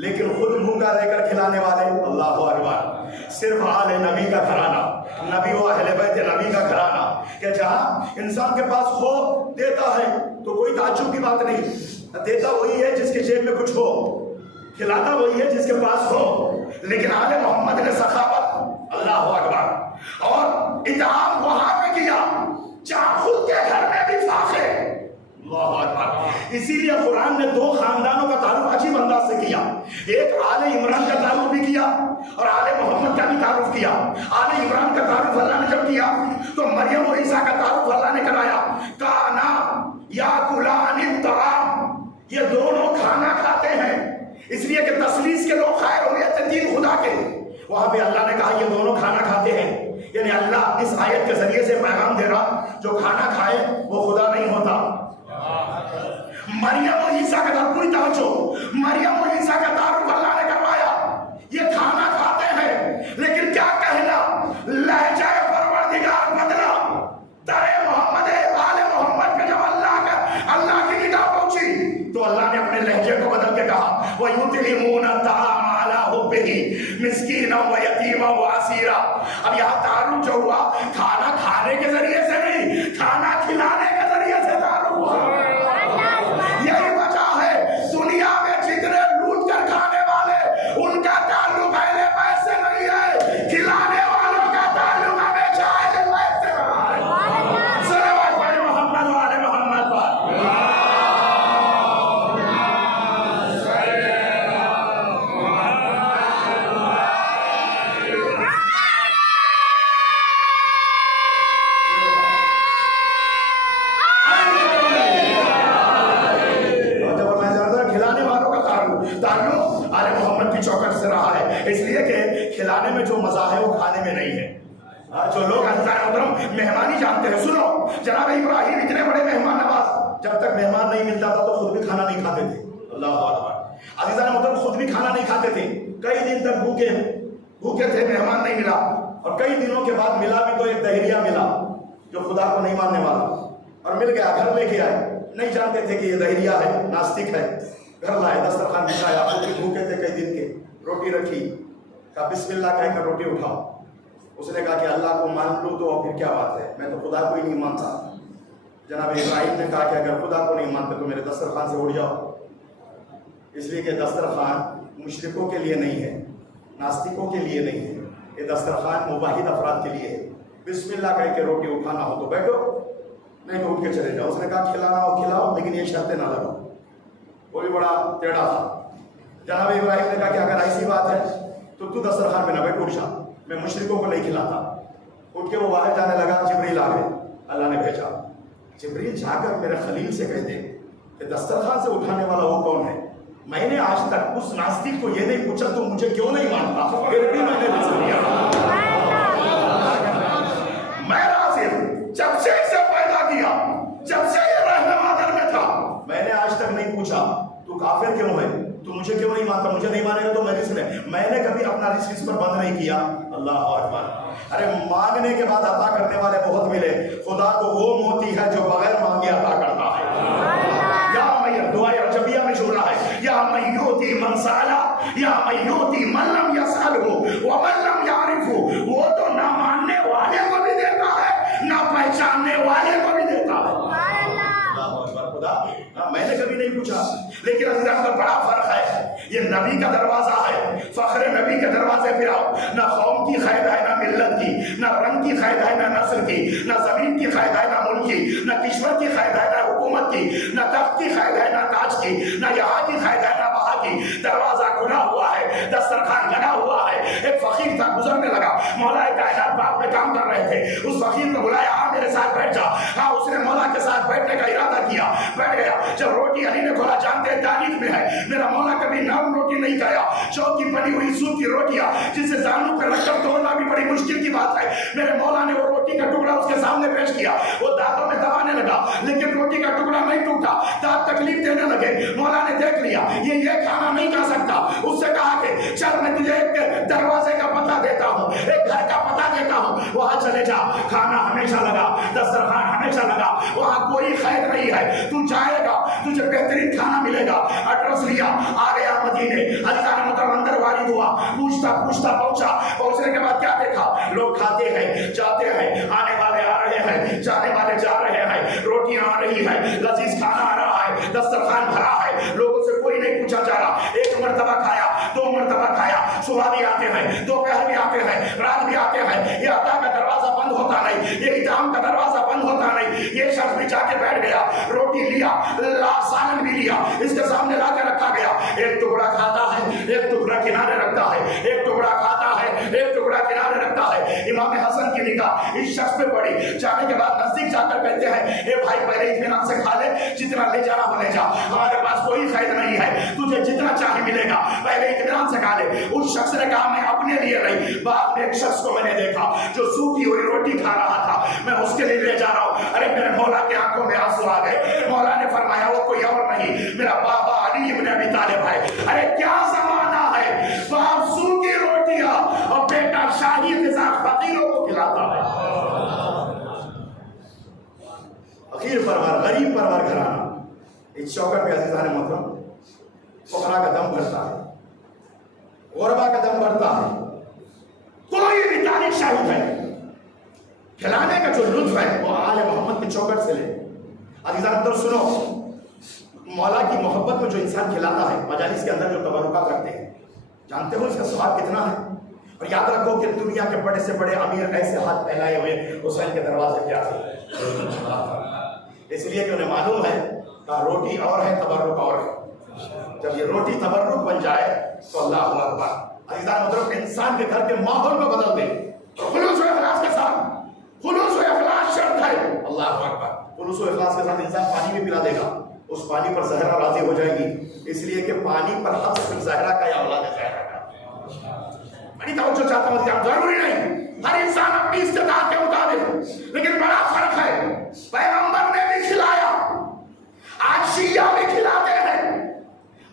لیکن خود بھوکا رہ کر کھلانے والے اللہ اکبر صرف آل نبی کا گھرانہ، نبی و اہل بیت نبی کا گھرانہ، کہ جہاں انسان کے پاس ہو دیتا ہے تو کوئی تعجب کی بات نہیں، دیتا وہی ہے جس کے جیب میں کچھ ہو، کھلاتا وہی ہے جس کے پاس ہو، لیکن آل محمد نے سخاوت اللہ اکبر اور انتظام وہاں پہ کیا جہاں خود کے گھر میں بھی فاخر، اللہ اکبر۔ اسی لیے قرآن نے دو خاندانوں کا تعارف عجیب انداز سے کیا، ایک آل عمران کا تعارف بھی کیا اور آل محمد کا بھی تعارف کیا۔ آل عمران کا تعارف اللہ نے جب کیا تو مریم و عیسیٰ کا تعارف اللہ نے کرایا، کانا یاکلان الطعام، یہ دونوں کھانا کھاتے ہیں، اس لیے کہ تثلیث کے لوگ قائل ہو گئے تھے تین خدا کے، وہاں پہ اللہ نے کہا یہ دونوں کھانا کھاتے ہیں، یعنی اللہ اس آیت کے ذریعے سے پیغام دے رہا جو کھانا کھائے وہ خدا نہیں ہوتا۔ مریم و عیسیٰ کا تعارف، پوری توجہ، مریم و عیسیٰ کا تعارف اللہ نے کروایا، یہ کھانا کھاتے ہیں، لیکن کیا کہنا، لہجہ پروردگار بدلا، در محمد آل محمد پہ جب اللہ کی کتاب پہنچی تو اللہ نے اپنے لہجے کو بدل کے کہا وَيُطْعِمُونَ الطَّعَامَ عَلَىٰ حُبِّهِ مِسْكِينًا وَيَتِيمًا وَأَسِيرًا۔ اب یہاں تعارف جو ہوا کھانا کھانے کے ذریعے سے نہیں، کھانا کھلانے کے ذریعے سے تعارف ہوا۔ یہی وجہ ہے دنیا میں جتنے لوٹ کر کھانے والے ان کا تعلق اہل بیت سے نہیں ہے، کھلانے والوں کا تعلق ہمیشہ اہل بیت سے رہا ہے۔ صلوات پڑھیں محمد و آل محمد پر۔ تعلق آل محمد کی چوکٹ سے رہا ہے، اس لیے کہ کھلانے میں جو مزہ ہے وہ کھانے میں نہیں ہے۔ جو لوگ عزیزان محترم مہمانی جانتے ہیں، سنو جناب ابراہیم اتنے بڑے مہمان نواز، جب تک مہمان نہیں ملتا تھا تو خود بھی کھانا نہیں کھاتے تھے، اللہ اکبر۔ عزیزان محترم خود بھی کھانا نہیں کھاتے تھے، کئی دن تک بھوکے تھے، مہمان نہیں ملا، اور کئی دنوں کے بعد ملا بھی تو ایک دہریہ ملا جو خدا کو نہیں ماننے والا، اور مل گیا، گھر لے کے آئے، نہیں جانتے تھے کہ یہ دہریہ ہے، ناستک ہے، گھر لائے، دسترخوان بچھایا، بھوکے تھے کئی دن کے، روٹی رکھی، کہا بسم اللہ کہہ کر روٹی اٹھاؤ۔ اس نے کہا کہ اللہ کو مان لوں تو پھر کیا بات ہے، میں تو خدا کو ہی نہیں مانتا۔ جناب ابراہیم نے کہا کہ اگر خدا کو نہیں مانتے تو میرے دسترخوان سے اٹھ جاؤ، اس لیے کہ دسترخوان مشرکوں کے لیے نہیں ہے، ناستکوں کے لیے نہیں ہے، یہ دسترخوان مباحد افراد کے لیے ہے۔ بسم اللہ کہہ کے روٹی اٹھانا ہو تو بیٹھو، نہیں تو اٹھ کے چلے جاؤ۔ اس نے کہا کھلانا ہو کھلاؤ، لیکن یہ شرطیں نہ لگاؤ، وہ بھی بڑا ٹیڑھا تھا۔ جناب ابراہیم نے کہا کہ اگر ایسی بات ہے تو دسترخوان میں نہ بیٹھ، اٹھ جا، میں مشرکوں کو نہیں کھلاتا۔ اٹھ کے وہ باہر جانے لگا، جبریل آ گئے، اللہ نے بھیجا، جبریل جا کر میرے خلیل سے کہہ دے کہ دسترخوان سے اٹھانے والا وہ کون ہے۔ میں نے آج تک اس ناستک کو یہ نہیں پوچھا تو مجھے کیوں نہیں مانتا، پھر بھی میں نے رزق دیا۔ میں رازق، جب سے اسے پیدا کیا، جب سے یہ رہنما در میں تھا، میں نے آج تک نہیں پوچھا تو کافر کیوں ہے، تو مجھے کیوں نہیں مانتا، مجھے نہیں مانے گا تو میں رزق ہے، میں نے کبھی اپنا رزق اس پر بند نہیں کیا۔ اللہ اکبر۔ ارے مانگنے کے بعد عطا کرنے والے بہت ملے، خدا کو وہ موتی ہے جو بغیر مانگے عطا کرتا ہے۔ یا میں دعائے رجبیہ میں شورا ہے، یا من یؤتی من سأل، یا من یؤتی من لم یسألہ ومن لم یعرفہ، وہ تو نہ ماننے والے کو بھی دیتا ہے، نہ پہچاننے والے کو بھی دیتا ہے۔ میں نے کبھی نہیں پوچھا، لیکن عزیزان کا بڑا فرق ہے، یہ نبی کا دروازہ ہے، فخر نبی کے دروازے پہ آؤ، نہ قوم کی قید ہے، نہ ملت کی، نہ رنگ کی قید ہے، نہ نسل کی، نہ زمین کی قید ہے، نہ ملک کی، نہ کشور کی قید ہے، نہ حکومت کی، نہ تخت کی قید ہے، نہ تاج کی، نہ یہاں کی قید ہے، نہ وہاں کی۔ دروازہ کھلا ہوا ہے، دسترخوان لگا ہوا ہے۔ ایک فقیر تھا، گزرنے لگا، مولا کائنات باغ میں کام کر رہے تھے، اس فقیر کو بلایا، آ میرے ساتھ بیٹھ جا۔ ہاں، اس نے مولا کے ساتھ بیٹھنے کا ارادہ کیا، بیٹھ گیا۔ جب روٹی علی نے کھولا، جانتے ہیں تاریخ میں ہے، میرا مولا کبھی نرم روٹی نہیں کھایا، چوک کی بنی ہوئی سوکھ کی روٹیاں جسے زانوں پہ رکھ کر توڑنا بھی بڑی مشکل کی بات ہے۔ میرے مولا نے وہ روٹی کا ٹکڑا اس کے سامنے پیش کیا، وہ دانتوں میں دبانے لگا، لیکن روٹی کا ٹکڑا نہیں ٹوٹا، دانت تکلیف دینے لگے۔ مولا نے دیکھ لیا یہ کھانا نہیں کھا سکتا، اس سے کہا کہ چل میں تجھے ایک دروازے کا پتہ دیتا ہوں، ایک گھر کا پتہ دیتا ہوں، وہاں چلے جا، کھانا ہمیشہ لگا، دسترخوان ہمیشہ لگا، وہاں کوئی قید نہیں ہے، تو جائے گا تجھے بہترین کھانا ملے گا۔ ایڈریس لیا، آ گیا مدینے۔ اللہ پوچھتا پوچھتا پہنچنے کے بعد کیا دیکھا؟ لوگ کھاتے ہیں جاتے ہیں، آنے والے آ رہے ہیں، جانے والے جا رہے ہیں، روٹیاں آ رہی ہیں، لذیذ کھانا آ رہا ہے، دسترخوان بھرا ہے، لوگوں سے کوئی نہیں پوچھا جا رہا۔ ایک مرتبہ کھایا، 2 مرتبہ کھایا، صبح بھی آتے ہیں، دوپہر بھی آتے ہیں، رات بھی آتے ہیں، یہ عطا کا دروازہ بند ہوتا نہیں، یہ اطعام کا دروازہ بند ہوتا نہیں۔ یہ شخص بھی جا کے بیٹھ گیا، روٹی لیا، سالن بھی لیا، اس کے سامنے لا کے رکھا گیا، ایک ٹکڑا کھاتا ہے، ایک ٹکڑا کنارے رکھتا ہے، ایک ٹکڑا کھاتا ہے، ایک ٹکڑا کنارے رکھتا ہے۔ امام حسن کی نگاہ اس شخص پہ پڑی، جانے کے بعد نزدیک جا کر کہتے ہیں اے بھائی پہلے اطمینان سے کھا لے، جتنا لے جانا ہو لے جا، ہمارے پاس کوئی قید نہیں ہے، تجھے جتنا چاہے ملے گا، پہلے اطمینان سے کھا لے۔ اس شخص نے کہا میں اپنے لیے نہیں، بعد میں ایک شخص کو میں نے دیکھا جو سوکھی ہوئی روٹی کھا رہا تھا، میں اس کے لیے لے جا رہا ہوں۔ ارے میرے مولا کی آنکھوں میں آنسو آ گئے۔ مولا نے فرمایا وہ کوئی اور نہیں، میرا بابا علی ابن ابی طالب ہے۔ ارے کیا زمانہ ہے، باپ سوکھی روٹیاں اور بیٹا شاہی غذا فقیروں کو کھلاتا ہے۔ فقیر پرور، غریب پرور گھرانہ، اس چوکٹ پہ عزیزان محترم فقراء کا دم بھرتا ہے، غربا کا دم بھرتا ہے۔ کوئی بھی تاریخ شاہد ہے، کھلانے کا جو لطف ہے وہ آل محمد کی چوکٹ سے لے۔ عزیزان اندر سنو، مولا کی محبت میں جو انسان کھلاتا ہے، مجالس کے اندر جو تبرکات رکھتے ہیں، جانتے ہو اس کا ثواب کتنا ہے؟ اور یاد رکھو کہ دنیا کے بڑے سے بڑے امیر ایسے ہاتھ پھیلائے ہوئے حسین کے دروازے پہ آتے ہیں، اس لیے کہ انہیں معلوم ہے کہ روٹی اور ہے، تبرک اور ہے۔ جب یہ روٹی تبرک بن جائے تو اللہ اکبر۔ عزیزان مطلب انسان کے گھر کے ماحول کو بدل دے، خلوص و اخلاص کے ساتھ، خلوص و اخلاص شرط ہے۔ اللہ اکبر۔ خلوص و اخلاص کے ساتھ انسان پانی بھی پلا دے گا، اس پانی پر زہرہ راضی ہو جائے گی، اس لیے کہ پانی پر حق صرف زہرہ کا یا اولاد زہرہ کا۔ بڑی توجہ چاہتا ہوں، ضروری نہیں ہر انسان اپنی استطاعت کے مطابق، لیکن بڑا فرق ہے۔ پیغمبر نے بھی کھلایا، آج شیعہ بھی کھلاتے ہیں۔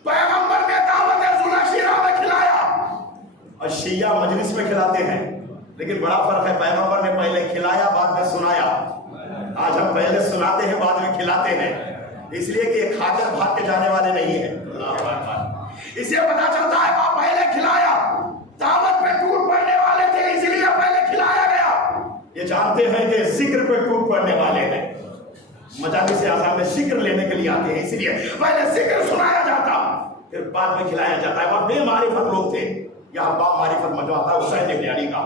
پیغمبر نے دعوت ذوالشیرہ میں کھلایا اور شیعہ مجلس میں کھلاتے ہیں، لیکن بڑا فرق ہے، پیغمبر نے پہلے کھلایا بعد میں سنایا، آج ہم پہلے سناتے ہیں بعد میں کھلاتے ہیں، اس لیے کہ یہ کھا کر بھاگ کے جانے والے نہیں ہیں۔ اسے پتا چلتا ہے آپ پہلے کھلایا، دعوت پہ ٹوٹ پڑنے والے تھے اس لیے پہلے کھلایا گیا۔ یہ جانتے ہیں کہ ذکر پہ ٹوٹ پڑنے والے ہیں، مجالس اعظم میں ذکر لینے کے لیے آتے ہیں، اس لیے پہلے ذکر سنایا جاتا پھر بعد میں کھلایا جاتا ہے۔ اور بے معرفت لوگ تھے، یہاں با معرفت مجمع تھا حسین ابن علی کا۔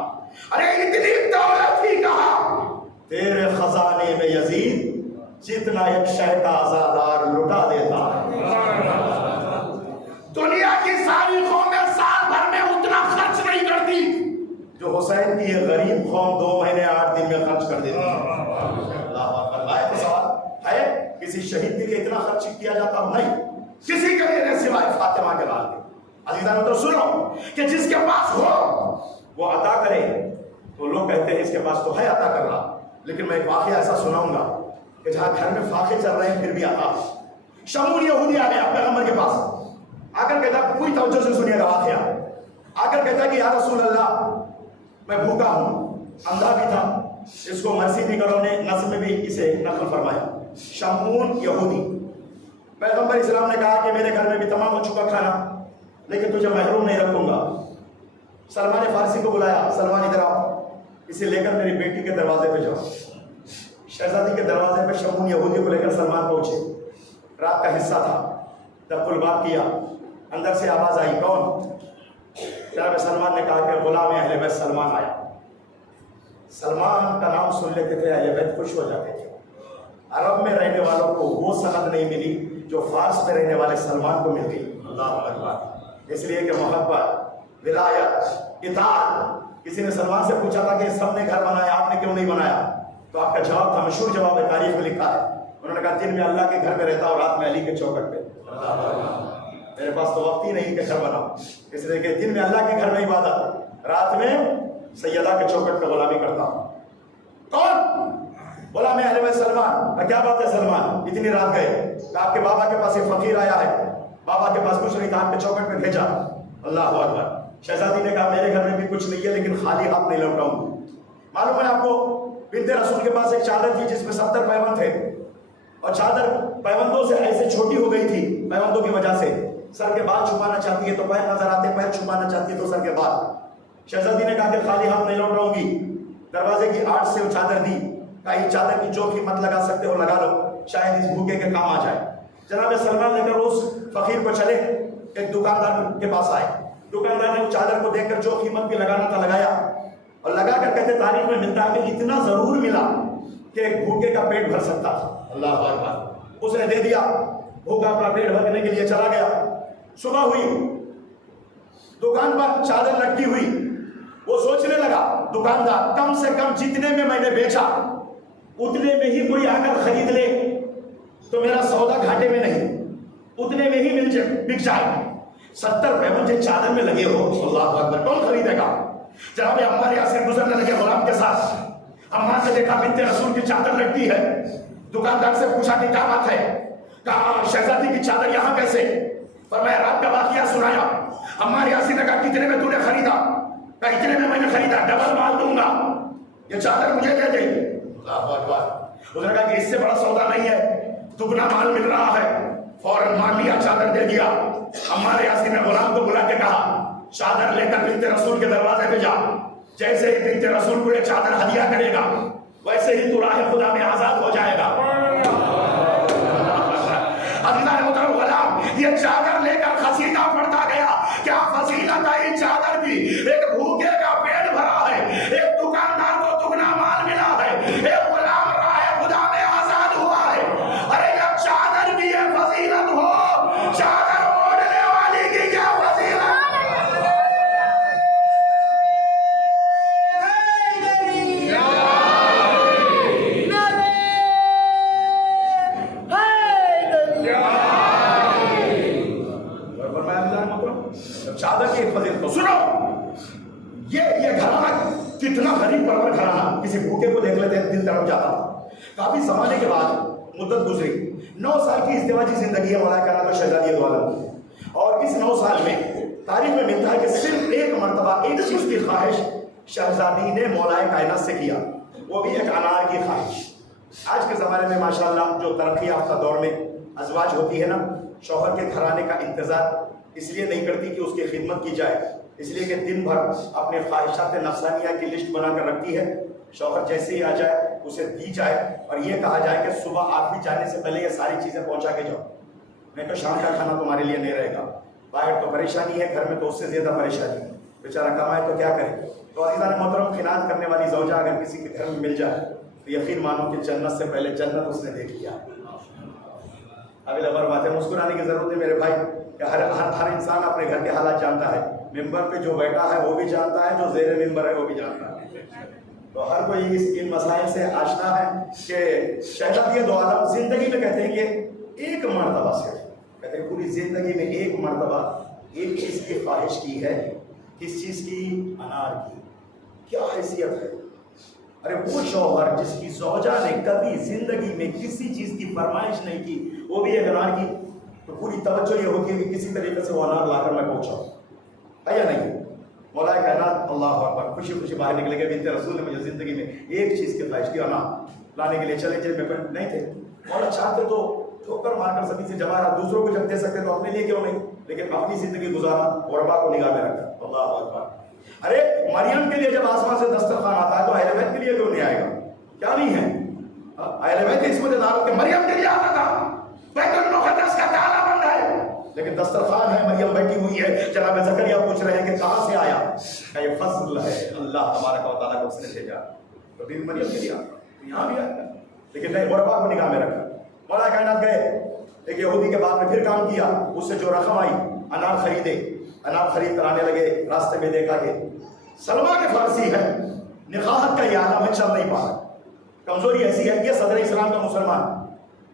ارے اتنی دولت ہی کہا تیرے خزانے میں یزید جتنا ایک شہ کا آزادار لٹا دیتا ہے۔ دنیا کی ساری قومیں سال بھر میں اتنا خرچ نہیں کرتی جو حسین کی یہ غریب قوم 2 مہینے 8 دن میں خرچ کر دیتی ہے۔ اللہ اکبر۔ آئے تو سوال ہے کسی شہید کے لیے اتنا خرچ کیا جاتا نہیں، کسی کے لیے نہیں سوائے فاطمہ کے لال کے۔ عزیزان تو سنو کہ جس کے پاس ہو وہ عطا کرے، تو لوگ کہتے ہیں اس کے پاس تو ہے عطا کر رہا، لیکن میں ایک واقعہ ایسا سناؤں گا کہ جہاں گھر میں فاقے چل رہے ہیں پھر بھی عطا۔ شمول یہودی آ گیا پیغمبر کے پاس، آ کر کہتا پوری توجہ سے سنیے گا واقعہ، آ کر کہتا کہ یا رسول اللہ میں بھوکا ہوں، اندھا بھی تھا، اس کو مرسی بھی کرو، نے نظم میں بھی اسے نقل فرمایا۔ شمول یہودی، پیغمبر اسلام نے کہا کہ میرے گھر میں بھی تمام ہو چکا کھانا، لیکن تجھے محروم نہیں رکھوں گا۔ سلمان فارسی کو بلایا، سلمان ادھر آؤ، اسے لے کر میری بیٹی کے دروازے پہ جاؤ۔ شہزادی کے دروازے پہ شمول یہودی کو لے کر سلمان پہنچے، رات کا حصہ تھا، دق الباب کیا، اندر سے آواز آئی کون؟ جناب سلمان نے کہا کہ غلام اہل بیت سلمان آیا۔ سلمان کا نام سن لیتے تھے اہل بیت خوش ہو جاتے تھے۔ عرب میں رہنے والوں کو وہ سند نہیں ملی جو فارس میں رہنے والے سلمان کو مل گئی۔ اللہ اکبر۔ اس لیے کہ محبت، ولایت، اطاعت۔ کسی نے سلمان سے پوچھا تھا کہ سب نے گھر بنایا آپ نے کیوں نہیں بنایا؟ تو آپ کا جواب تھا، مشہور جواب ہے، تاریخ میں لکھا ہے، انہوں نے کہا دن میں اللہ کے گھر میں رہتا اور رات میں علی کے چوکٹ پہ۔ میرے پاس تو وقت ہی نہیں کہ گھر بناؤ، اس لیے کہ دن میں اللہ کے گھر میں عبادت، رات میں سیدہ کے چوکٹ پہ غلامی کرتا ہوں۔ کون؟ غلام اہل بیت سلمان۔ کیا بات ہے سلمان اتنی رات گئے؟ آپ کے بابا کے پاس ایک فقیر آیا ہے، بابا کے پاس کچھ نہیں تھا، آپ کے چوکٹ پہ بھیجا۔ اللہ اکبر۔ شہزادی نے کہا میرے گھر میں بھی کچھ نہیں ہے لیکن خالی ہاتھ نہیں لوٹاؤں۔ معلوم ہے آپ کو بنت رسول کے پاس ایک چادر تھی جس میں 70 پیوند تھے، اور چادر پیوندوں سے ایسے چھوٹی ہو گئی تھی پیوندوں کی وجہ سے سر کے بال چھپانا چاہتی ہے تو پیر نظر آتے، پیر چھپانا چاہتی ہے تو سر کے بال۔ شہزادی نے کہا کہ خالی ہاتھ نہیں لوٹاؤں گی، دروازے کی آڑ سے وہ چادر دی، کہا یہ چادر کی جو قیمت لگا سکتے ہو لگا لو، شاید اس بھوکے کے کام آ جائے۔ جناب سلمان لے کر اس فقیر کو چلے، ایک دکاندار کے پاس آئے، دکاندار نے وہ چادر کو دیکھ کر جو قیمت بھی لگانا تھا لگایا، اور لگا کر کہتے تاریخ میں ملتا ہے کہ اتنا ضرور ملا کہ ایک بھوکے کا پیٹ بھر سکتا تھا۔ اللہ اکبر، اس نے دے دیا، بھوکا اپنا پیٹ بھرنے کے لیے چلا گیا۔ صبح ہوئی، دکان پر چادر لٹکی ہوئی، وہ سوچنے لگا دکاندار کم سے کم جتنے میں نے بیچا اتنے میں ہی کوئی آ کر خرید لے تو میرا سودا گھاٹے میں نہیں، اتنے میں ہی بک جائے۔ 70 روپے مجھے چادر میں لگے ہو، اللہ اکبر، کون خریدے گا؟ جناب عمار یاسر گزرنے لگے غلام کے ساتھ، عمار نے دیکھا بنت رسول کی چادر لٹکی ہے، دکاندار سے پوچھا کہ کیا بات ہے؟ کہا شہزادی کی چادر یہاں کیسے؟ فرمایا رات کا واقعہ سنایا۔ عمار یاسر نے کہا کتنے میں تو نے خریدا؟ کہا اتنے میں نے خریدا، ڈبل مال دوں گا، یہ چادر مجھے دے دے۔ اللہ اکبر، اس نے کہا کہ اس سے بڑا سودا نہیں ہے، دگنا مال مل رہا ہے۔ فوراً مان لیا، چادر دے دیا۔ عمار یاسر نے غلام کو بلا کے کہا چادر لے کر بنت رسول کے دروازے پہ جا، جیسے ہی بنت رسول کو یہ چادر ہدیہ کرے گا ویسے ہی تو راہ خدا میں آزاد ہو جائے گا۔ عزیزان محترم، غلام یہ چادر لے کر قصیدہ پڑھتا گیا، کیا فضیلت ہے اس چادر کی، ایک بھوکے کا پیٹ بھرا ہے، ایک دکاندار کو دگنا مال ملا ہے، ایک غلام راہ خدا میں آزاد ہوا ہے۔ ارے جب چادر کی یہ فضیلت ہو، چادر اوڑھنے والی کی کیا فضیلت؟ چادر کی ایک فضیلت سنو، یہ گھرانہ کتنا غریب پرور گھرانہ، کسی بھوکے کو دیکھ لیتے دل تڑپ جاتا تھا۔ کافی زمانے کے بعد مدت گزری، 9 سال کی ازدواجی زندگی ہے مولا کائنات شہزادی دو عالم کی، اور اس 9 سال میں تاریخ میں ملتا ہے کہ صرف ایک مرتبہ ایک چیز کی خواہش شہزادی نے مولا کائنات سے کیا، وہ بھی ایک انار کی خواہش۔ آج کے زمانے میں ماشاءاللہ جو ترقی یافتہ دور میں ازواج ہوتی ہے نا، شوہر کے گھرانے کا انتظار اس لیے نہیں کرتی کہ اس کی خدمت کی جائے، اس لیے کہ دن بھر اپنے خواہشات نفسانیہ کی لسٹ بنا کر رکھتی ہے، شوہر جیسے ہی آ جائے اسے دی جائے اور یہ کہا جائے کہ صبح آپ بھی جانے سے پہلے یہ ساری چیزیں پہنچا کے جاؤ، نہیں تو شام کا کھانا تمہارے لیے نہیں رہے گا۔ باہر تو پریشانی ہے، گھر میں تو اس سے زیادہ پریشانی ہے، بیچارہ کمائے تو کیا کرے۔ تو عزیزان محترم، خیانت کرنے والی زوجہ اگر کسی کے گھر میں مل جائے تو یقین مانو کہ جنت سے پہلے جنت اس نے دیکھ لیا۔ ابھی لبر بات ہے، مسکرانے کی ضرورت ہے میرے بھائی، کہ ہر انسان اپنے گھر کے حالات جانتا ہے، ممبر پہ جو بیٹھا ہے وہ بھی جانتا ہے، جو زیر ممبر ہے وہ بھی جانتا ہے، تو ہر کوئی ان مسائل سے آشنا ہے کہ شہزادی دو عالم زندگی میں کہتے ہیں کہ ایک مرتبہ صرف، کہتے ہیں پوری زندگی میں ایک مرتبہ ایک چیز کی خواہش کی ہے۔ کس چیز کی؟ انار کی۔ کیا حیثیت ہے؟ ارے وہ شوہر جس کی زوجہ نے کبھی زندگی میں کسی چیز کی فرمائش نہیں کی، وہ بھی ایک انار کی، تو پوری توجہ یہ ہوتی ہے کہ کسی طریقے سے وہ انار لا کر میں پہنچاؤں، ہے یا نہیں؟ مولا کائنات اللہ اکبر خوشی خوشی باہر نکلے گئے، بنت رسول نے مجھے زندگی میں ایک چیز کی خواہش کی، انار لانے کے لیے چلے، جیب میں نہیں تھے، مولا چاہتے تو ٹھوکر مار کر سبھی سے جوارا، دوسروں کو جب دے سکتے تو اپنے لیے کیوں نہیں، لیکن اپنی زندگی گزارا، غربا کو نگاہ میں رکھا۔ اللہ اکبر۔ ارے مریم کے لیے جب آسمان سے دسترخوان آتا ہے تو اہل بیت کے لیے کیوں نہیں آئے گا؟ کیا نہیں ہے؟ اہل بیت اس میں دعوت کہ مریم کے لیے آتا تھا، بیت المقدس کا تالا بند ہے، لیکن دسترخوان ہے، مریم بیٹھی ہوئی ہے، جناب زکریا پوچھ رہے ہیں کہ کہاں سے آیا؟ کہ یہ فضل ہے اللہ تبارک و تعالیٰ کو اس نے بھیجا، تو بیوی مریم کے لیے آتا، یہاں بھی آتا، لیکن نہیں، غربا کو نگاہ میں رکھا۔ مولا کائنات گئے، ایک یہودی کے بعد میں پھر کام کیا، اس سے جو رقم آئی انار خریدے، انار خرید کر آنے لگے، راستے میں دیکھا کہ سلمہ کے فارسی ہے، نخاہت کا یہ عالم ہے، چل نہیں پا رہا، کمزوری ایسی ہے، یہ صدر اسلام کا مسلمان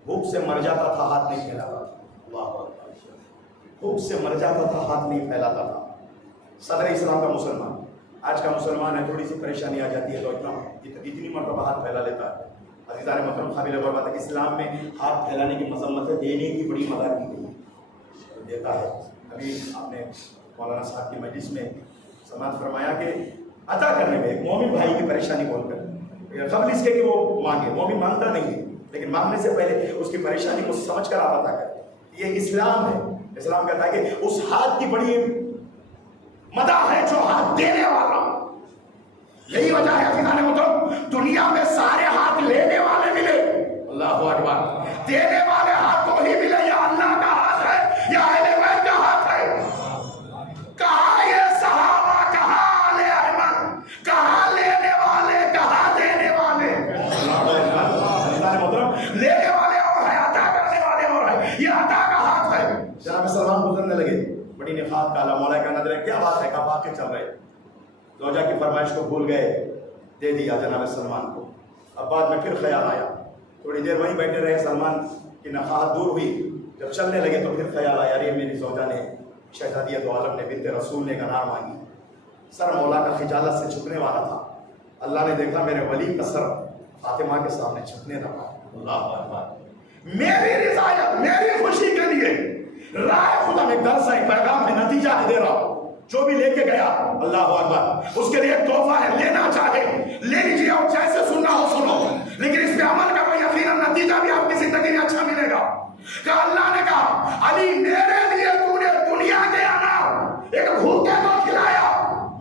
بھوک سے مر جاتا تھا، ہاتھ نہیں پھیلاتا تھا، اللہ اکبر، بھوک سے مر جاتا تھا، ہاتھ نہیں پھیلاتا تھا، صدر اسلام کا مسلمان۔ آج کا مسلمان ہے، تھوڑی سی پریشانی آ جاتی ہے تو اتنی مرتبہ ہاتھ پھیلا لیتا ہے۔ عزیزان محترم، قابل غور بات ہے کہ اسلام میں ہاتھ پھیلانے کی مذمت ہے، دینے کی بڑی مدد کی گئی دیتا ہے۔ ابھی آپ نے مولانا صاحب کی مجلس میں سماعت فرمایا کہ عطا کرنے میں ایک مومن بھائی کی پریشانی بول کر، قبل اس کے کہ وہ مانگے، مومن مانگتا نہیں ہے، لیکن مانگنے سے پہلے اس کی پریشانی کو سمجھ کر آپ عطا کریں، یہ اسلام ہے۔ اسلام کہتا ہے کہ اس ہاتھ کی بڑی مدح ہے جو ہاتھ دینے والا. یہی وجہ ہے عزیزان محترم دنیا میں سارے ہاتھ لینے والے ملے, اللہ اکبر, دینے والے ہاتھ کو ہی ملے. یا اللہ کا ہاتھ ہے یا اہل بیت کا ہاتھ ہے. کہاں یہ صحابہ, کہاں آل احمد, کہاں لینے والے, کہاں دینے والے. عزیزان محترم لینے والے اور ہے, عطا کرنے والے اور ہے. یہ عطا کا ہاتھ ہے. جناب سلمان گزرنے لگے, بڑی نفاق کالا مولا کا نظر ہے, کیا بات ہے, کب واقع چل رہے. زوجہ کی فرمائش کو بھول گئے, دے دیا جناب سلمان کو. اب بعد میں پھر خیال آیا, تھوڑی دیر وہیں بیٹھے رہے, سلمان کی نفاحت دور ہوئی. جب چلنے لگے تو پھر خیال آیا, ارے میری زوجہ نے, شہزادیہ دو عالم نے, بنت رسول نے انار مانگی. سر مولا کا خجالت سے جھکنے والا تھا. اللہ نے دیکھا میرے ولی کا سر فاطمہ کے سامنے جھکنے لگا. اللہ اکبر, میری رضایت, میری خوشی کے لیے رائے خدا میں درس ہے, پیغام ہے, نتیجہ ہے دے رہا ہوں. جو بھی لے کے گیا اللہ اکبر اس کے لیے ایک تحفہ ہے, لینا چاہے لے لیجیے اور جیسے سننا ہو سنو, لیکن اس پہ عمل کرو, یقیناً نتیجہ بھی آپ کی زندگی میں اچھا ملے گا. کہ اللہ نے کہا علی میرے لیے تو نے دنیا کے انار ایک بھوکے کو کھلایا,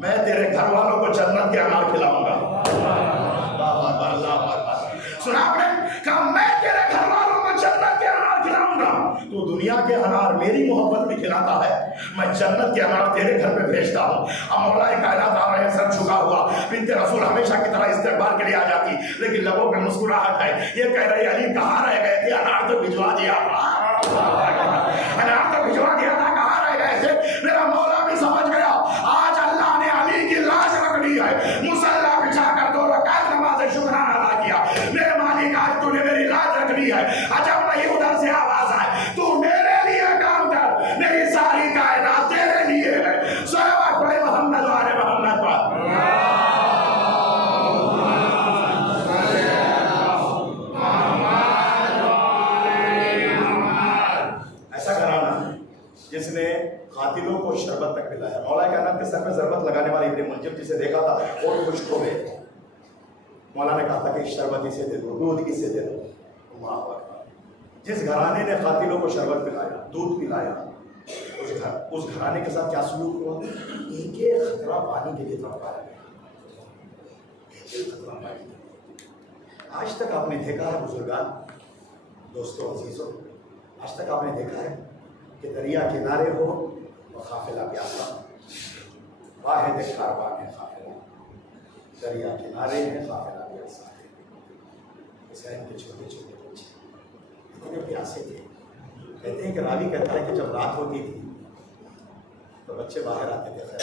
میں تیرے گھر والوں کو جنت کے انار کھلاؤں گا. اللہ اکبر, اللہ اکبر. سنا آپ نے, کہا میں تیرے گھر والوں کو جنت کے انار کھلاؤں گا. تو دنیا کے انار میری محبت میں کھلاتا ہے, میں جنت کے انار تیرے گھر میں بھیجتا ہوں. اب مولا کائنات آ رہے ہیں, سر جھکا ہوا. بنت رسول ہمیشہ کی طرح استقبال کے لیے آ جاتی, لیکن لبوں پہ مسکراہٹ ہے. یہ کہہ رہی علی کہاں رہ گئے تھے, انار تو بھجوا دیا تھا, انار تو بھجوا دیا تھا, کہاں رہ گئے تھے. میرا مولا بھی سمجھ گیا آج اللہ نے علی کی لاش رکھ لی ہے. مصلی بچھا کر 2 رکعت نماز شکرانہ ادا کیا. میرے مالک آج تو نے میری لاش رکھ لی ہے. عجب نہیں ادھر سے آواز آئے, تو میرے لیے کام کر, میری ساری کائنات تیرے لیے ہے. صلوات پڑھے محمد و آل محمد پر. ایسا گھرانہ جس نے قاتلوں کو شربت تک پلایا. مولا کائنات کے سر میں ضربت لگانے والے ابن منجم جسے دیکھا تھا اور خشک ہو گئے. مولا نے کہا تھا کہ شربت اسے دے دو, دودھ اسے دے دو. اللہ اکبر. جس گھرانے نے قاتلوں کو شربت پلایا, دودھ پلایا, اس گھرانے کے ساتھ کیا سلوک ہوا, ایک ایک خطرہ پانی کے لیے تڑپایا گیا. ایک خطرہ پانی کے لیے. آج تک آپ نے دیکھا ہے بزرگان, دوستوں, عزیزوں, آج تک آپ نے دیکھا ہے کہ دریا کنارے ہو اور قافلہ پیاسا, واحد کاروان ہے قافلہ, دریا کنارے ہیں قافلہ پیاسا ہے. حسین کے چھوٹے چھوٹے بچے اتنے پیاسے تھے. کہتے ہیں کہ راوی کہتا ہے کہ جب رات ہوتی تھی تو بچے باہر آتے تھے, خیر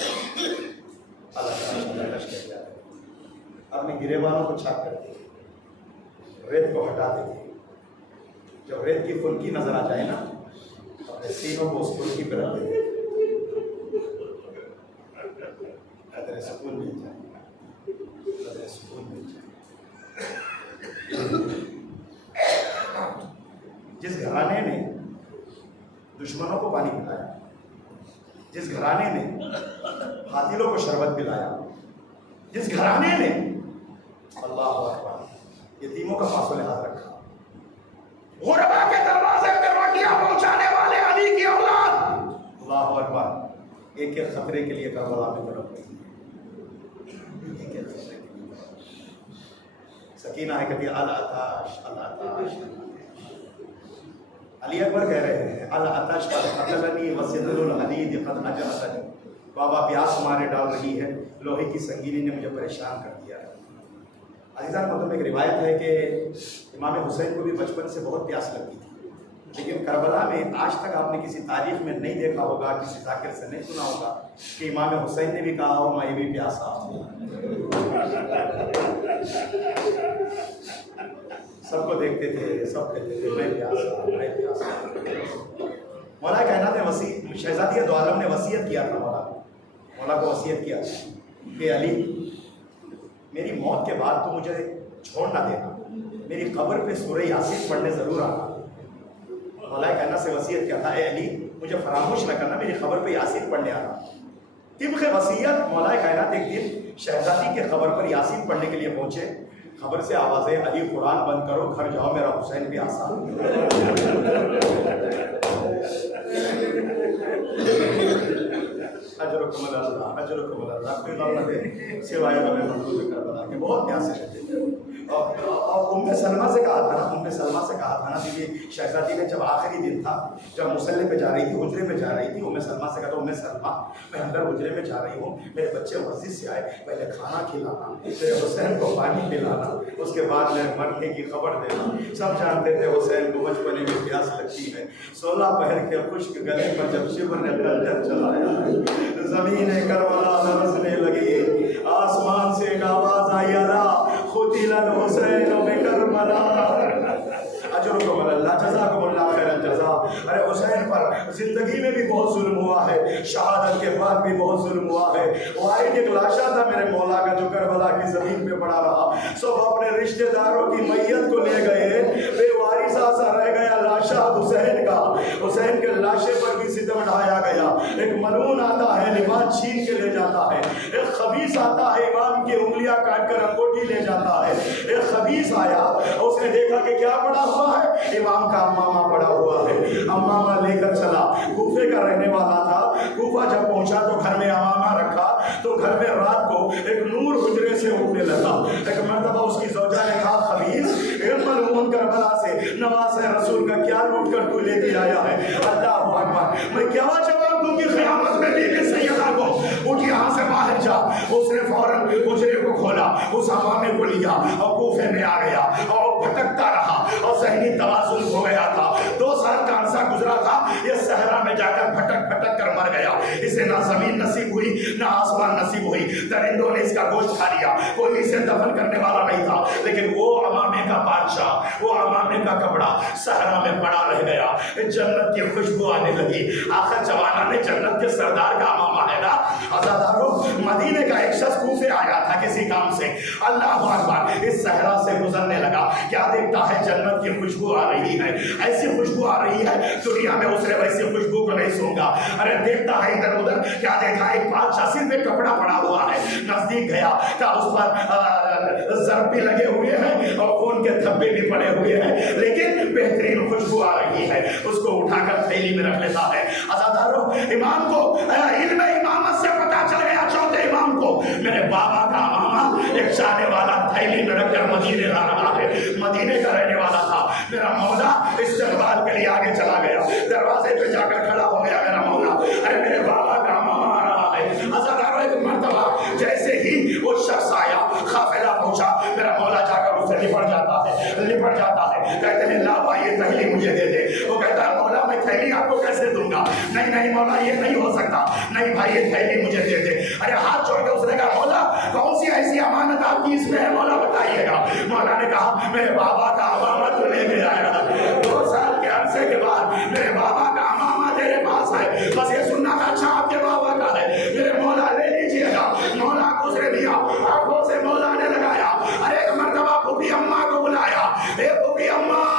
اللہ کر جاتے تھے, اپنے گریبانوں کو چھاپ کرتے تھے, ریت کو ہٹاتے تھے. جب ریت کی پھلکی نظر آ جائے نا, اپنے سینوں کو اس پھلکی پہ رکھتے تھے, قدر سکون مل جائے, قدر سکون مل جائے. جس گھرانے نے دشمنوں کو پانی پلایا, جس گھرانے نے قاتلوں کو شربت پلایا, جس گھرانے نے اللہ اکبر یتیموں کا پاس و لحاظ رکھا, غربا کے دروازے پہ روٹیاں پہنچانے والے علی کی اولاد, اللہ اکبر, ایک ایک خطرے کے لیے کربلا میں تڑپ رہی ہے. ایک ایک خطرے کے لیے سکینہ ہے کہتی العطاش العطاش. علی اکبر کہہ رہے ہیں العطش قد قتلنی وسدل الحدید قد اجرتنی. بابا پیاس مارے ڈال رہی ہے, لوہے کی سنگینی نے مجھے پریشان کر دیا ہے. عزیزان مطلب ایک روایت ہے کہ امام حسین کو بھی بچپن سے بہت پیاس لگتی تھی, لیکن کربلا میں آج تک آپ نے کسی تاریخ میں نہیں دیکھا ہوگا, کسی ذاکر سے نہیں سنا ہوگا کہ امام حسین نے بھی کہا ہو میں بھی پیاسا ہوں. سب کو دیکھتے تھے, سب کہتے تھے میں پیاسا, میں پیاسا. مولا کائنات نے شہزادیہ دو عالم نے وصیت کیا تھا, مولا کو وصیت کیا کہ علی میری موت کے بعد تو مجھے چھوڑ نہ دینا, میری قبر پہ سورہ یاسین پڑھنے ضرور آنا. مولا کائنات سے وصیت کیا تھا, اے علی مجھے فراموش نہ کرنا, میری قبر پہ یاسین پڑھنے آنا. طبق وصیت مولا کائنات ایک دن شہزادی کے قبر پر یاسین پڑھنے کے لیے پہنچے. خبر سے آوازیں, علی قرآن بند کرو, گھر جاؤ, میرا حسین بھی آسان. اجرکم اللہ، اجرکم اللہ، کوئی غم نہ دے سوائے ہمیں مقبول کربلا کے، بہت پیار سے رہتے تھے۔ اور ام سلمہ سے کہا تھا نا، ام سلمہ سے کہا تھا نا بیوی شہزادی نے، جب آخری دن تھا، جب مصلی پہ جا رہی تھی، حجرے میں جا رہی تھی، ام سلمہ سے کہا تھا ام سلمہ میں اندر حجرے میں جا رہی ہوں، میرے بچے مسجد سے آئے، پہلے کھانا کھلانا، میرے حسین کو پانی پلانا، اس کے بعد میں مرنے کی خبر دینا۔ سب جانتے تھے حسین کو بچپنے میں پیاس لگتی ہے، 16 پہر کے خشک گلے پر جب شبر نے خنجر چلایا ہے، زمین کربلا لرزنے لگی، آسمان سے ایک آواز آئی، الا قتل الحسین بکربلا۔ اجرکم اللہ، جزاکم اللہ خیر الجزا۔ ارے حسین پر زندگی میں بھی بہت ظلم ہوا ہے، شہادت کے بعد بھی بہت ظلم ہوا ہے۔ واحد ایک لاشا تھا میرے مولا کا جو کربلا کی زمین پہ پڑا رہا، سب اپنے رشتہ داروں کی میت کو لے گئے، بے وارثہ سا رہ گیا لاشا حسین کا۔ حسین کے لاشے پر بھی ستم ڈھایا گیا۔ ایک ملعون آتا ہے لباس چھین کے لے جاتا ہے، ایک خبیث آتا ہے امام کی انگلیاں کاٹ کر انگوٹھی لے جاتا ہے۔ ایک خبیث آیا، اس نے دیکھا کہ کیا پڑا ہوا ہے، امام کا امامہ پڑا ہوا ہے، امامہ لے کر چلا۔ کوفے کا رہنے والا تھا، کوفہ جب پہنچا تو گھر میں امامہ رکھا، تو گھر میں رات کو ایک نور حجرے سے اٹھنے لگا۔ ایک مرتبہ اس کی زوجہ نے کہا، خبیث ملعون کربلا سے نواز رسول کا کیا لوٹ کر تو لے کے آیا ہے؟ اللہ اکبر، میں کیا جواب دوں گی قیامت میں بیوی سیدہ کو؟ اٹھ یہاں سے باہر جا۔ اس نے فوراً حجرے کو کھولا، اس امامے کو لیا اور کوفے میں آ گیا اور بھٹکتا رہا اور ذہنی توازن ہو گیا تھا۔ 2 سال کا عرصہ گزرا تھا، یہ صحرا میں جا کر بھٹک بھٹک کر مر گیا۔ اسے نہ زمین نصیب ہوئی نہ آسمان نصیب ہوئی، درندوں نے اس کا گوشت کھا لیا، کوئی اسے دفن کرنے والا نہیں تھا۔ لیکن وہ امامے کا بادشاہ، وہ امامے کا کپڑا صحرا میں پڑا رہ گیا۔ جنت کی خوشبو آنے لگی۔ آخر زمانہ میں جنت کے سردار کا امامہ ہے نا۔ عزادارو، مدینے کا ایک شخص کوفے آیا تھا کسی کام سے، اللہ اکبر، اس صحرا سے گزرنے لگا، کیا دیکھتا ہے جنت کی خوشبو آ رہی ہے، ایسی خوشبو آ رہی ہے دنیا میں اس نے ویسی خوشبو کو نہیں سونگا۔ ارے دیکھتا ہے ادھر ادھر، کیا دیکھا، ایک بادشاہ صرف ایک کپڑا پڑا ہوا ہے۔ نزدیک گیا کہ اس پر ضرب بھی لگے ہوئے ہیں اور خون کے دھبے بھی پڑے ہوئے ہیں، لیکن بہترین خوشبو آ رہی ہے۔ اس کو اٹھا کر تھیلی میں رکھ لیتا ہے۔ عزادارو، امام کو علم امامت سے پتا چل گیا، چوتھے امام کو، میرے بابا کا امامہ ایک جانے والا تھیلی میں رکھ کر مدینے لا رہا ہے، مدینے کا رہنے والا تھا۔ میرا مولا استقبال کے لیے آگے چلا گیا، دروازے پہ جا کر کھڑا ہو گیا میرا مولا، ارے میرے بابا کا امامہ آ رہا ہے۔ عزادارو، ایک مرتبہ جیسے ہی وہ شخص آیا، قافلہ پہنچا، میرا مولا جا کر اسے لپٹ جاتا ہے، کہتے ہیں لا بھائی یہ تھیلی مجھے دے دے۔ وہ کہتا ہے مولا میں تھیلی آپ کو کیسے دوں گا؟ نہیں مولا یہ نہیں ہو سکتا، نہیں بھائی یہ تھیلی مجھے دے دے۔ ارے ہاتھ چھوڑ کے اس نے کہا مولا کون سی ایسی امانت آپ کی اس میں ہے، مولا بتائیے گا۔ مولا نے کہا میرے بابا کا امامہ تو لے کے آیا، 2 سال کے عرصے کے بعد میرے بابا کا امامہ تیرے پاس ہے، بس یہ سننا تھا اچھا آپ کے بابا کا ہے، میرے مولا لے لیجیے گا۔ مولا کو اسے دیا، آنکھوں سے مولا نے لگایا۔ ارے ایک مرتبہ پھوپھی اماں کو بلایا، اے پھوپھی اماں،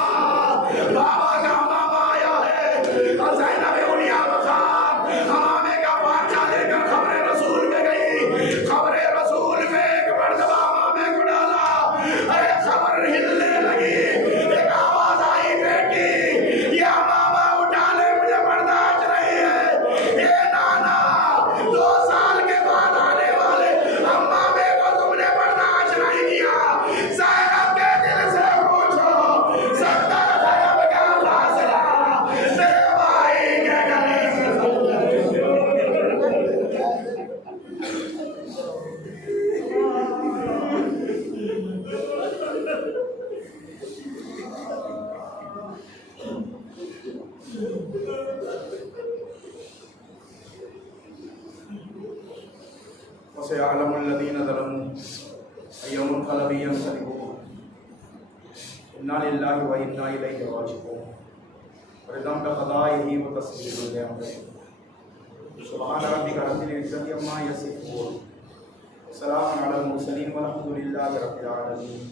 بابا کا امامہ آیا ہے۔ اور زینب اولیا بخار امامے کا پارچہ لے کر خبر رسول میں گئی، خبر رسول میں ایک مرتبہ امامے کو ڈالا، ارے خبر ہلنے لگی، ایک آواز آئی بیٹی یہ امامہ اٹھا لے، مجھے برداشت نہیں ہے۔ اے نانا، 2 سال کے بعد آنے والے امامے کو تم نے برداشت نہیں کیا۔ زینب کے دل سے پوچھو، 70 خراب کا فاصلہ میرے بھائی کے گلے سے۔ وسيعلم الذين ظلموا أي منقلب ينقلبون إنا لله وإنا إليه راجعون ورضا بقضائه وتسليم لأمره سبحان ربك رب العزة عما يصفون وسلام على المرسلين والحمد لله رب العالمين۔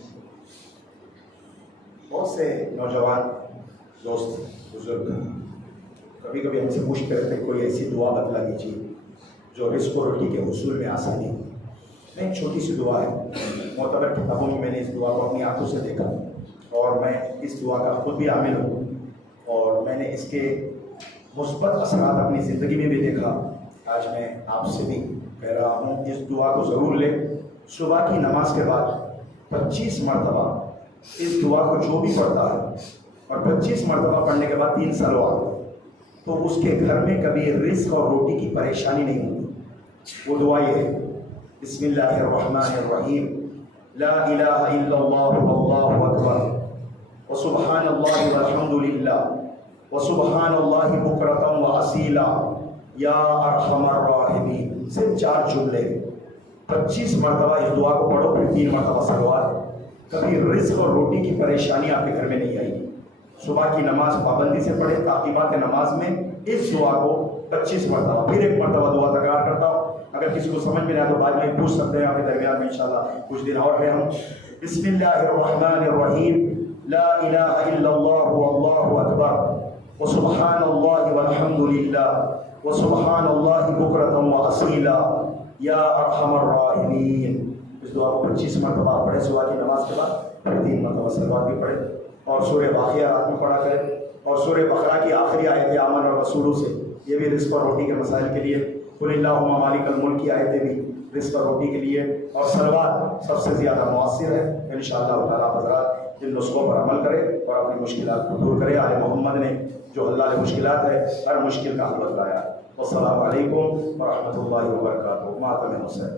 بہت سے نوجوان دوست بزرگ کبھی کبھی ہم سے پوچھتے رہتے ہیں کوئی ایسی دعا بتلا دیجیے جو رزق و روٹی کے حصول میں آسانی ہو۔ میں ایک چھوٹی سی دعا ہے، معتبر کتابوں میں نے اس دعا کو اپنی آنکھوں سے دیکھا اور میں اس دعا کا خود بھی عامل ہوں، اور میں نے اس کے مثبت اثرات اپنی زندگی میں بھی دیکھا. آج میں آپ سے بھی کہہ رہا ہوں اس دعا کو ضرور لے. صبح کی نماز کے بعد 25 مرتبہ اس دعا کو جو بھی پڑھتا ہے اور 25 مرتبہ پڑھنے کے بعد 3 صلوات, تو اس کے گھر میں کبھی رزق اور روٹی کی پریشانی نہیں ہوتی. وہ دعا یہ ہے, بسم اللہ الرحمن الرحیم, لا الہ الا اللہ واللہ اکبر وسبحان اللہ والحمد للہ وسبحان اللہ بکرۃ واصیلا یا ارحم الراحمین. صرف 4 جملے, 25 مرتبہ اس دعا کو پڑھو, پھر 3 مرتبہ صلوات. کبھی رزق اور روٹی کی پریشانی آپ کے گھر میں نہیں آئے گی. صبح کی نماز پابندی سے پڑھے, تعقیبات نماز میں اس دعا کو 25 مرتبہ. پھر ایک مرتبہ دعا تکرار کرتا ہوں, اگر کسی کو سمجھ میں نہ آئے تو بعد میں پوچھ سکتے ہیں, آپ کے درمیان میں انشاءاللہ کچھ دن اور ہے ہم. بسم اللہ الرحمن الرحیم, لا الہ الا اللہ واللہ اکبر وسبحان اللہ والحمد للہ وسبحان اللہ بکرۃ واصیلا یا ارحم الراحمین. اس دعا کو 25 مرتبہ پڑھے صبح کی نماز کے بعد, پھر 3 مرتبہ صلوات بھی پڑھے, اور سورہ واقعہ رات میں پڑھا کرے, اور سورہ بقرہ کی آخری آیت آمن اور رسولوں سے, یہ بھی رزق اور روٹی کے مسائل کے لیے. قل اللہم مالک الملک کی آیتیں بھی رزق اور روٹی کے لیے. اور صلوات سب سے زیادہ مؤثر ہے. انشاءاللہ تعالیٰ حضرات ان نسخوں پر عمل کرے اور اپنی مشکلات کو دور کرے. آل محمد نے جو حل مشکلات ہے, ہر مشکل کا حل بتلایا. والسلام علیکم ورحمۃ اللہ وبرکاتہ. ماتم حسین.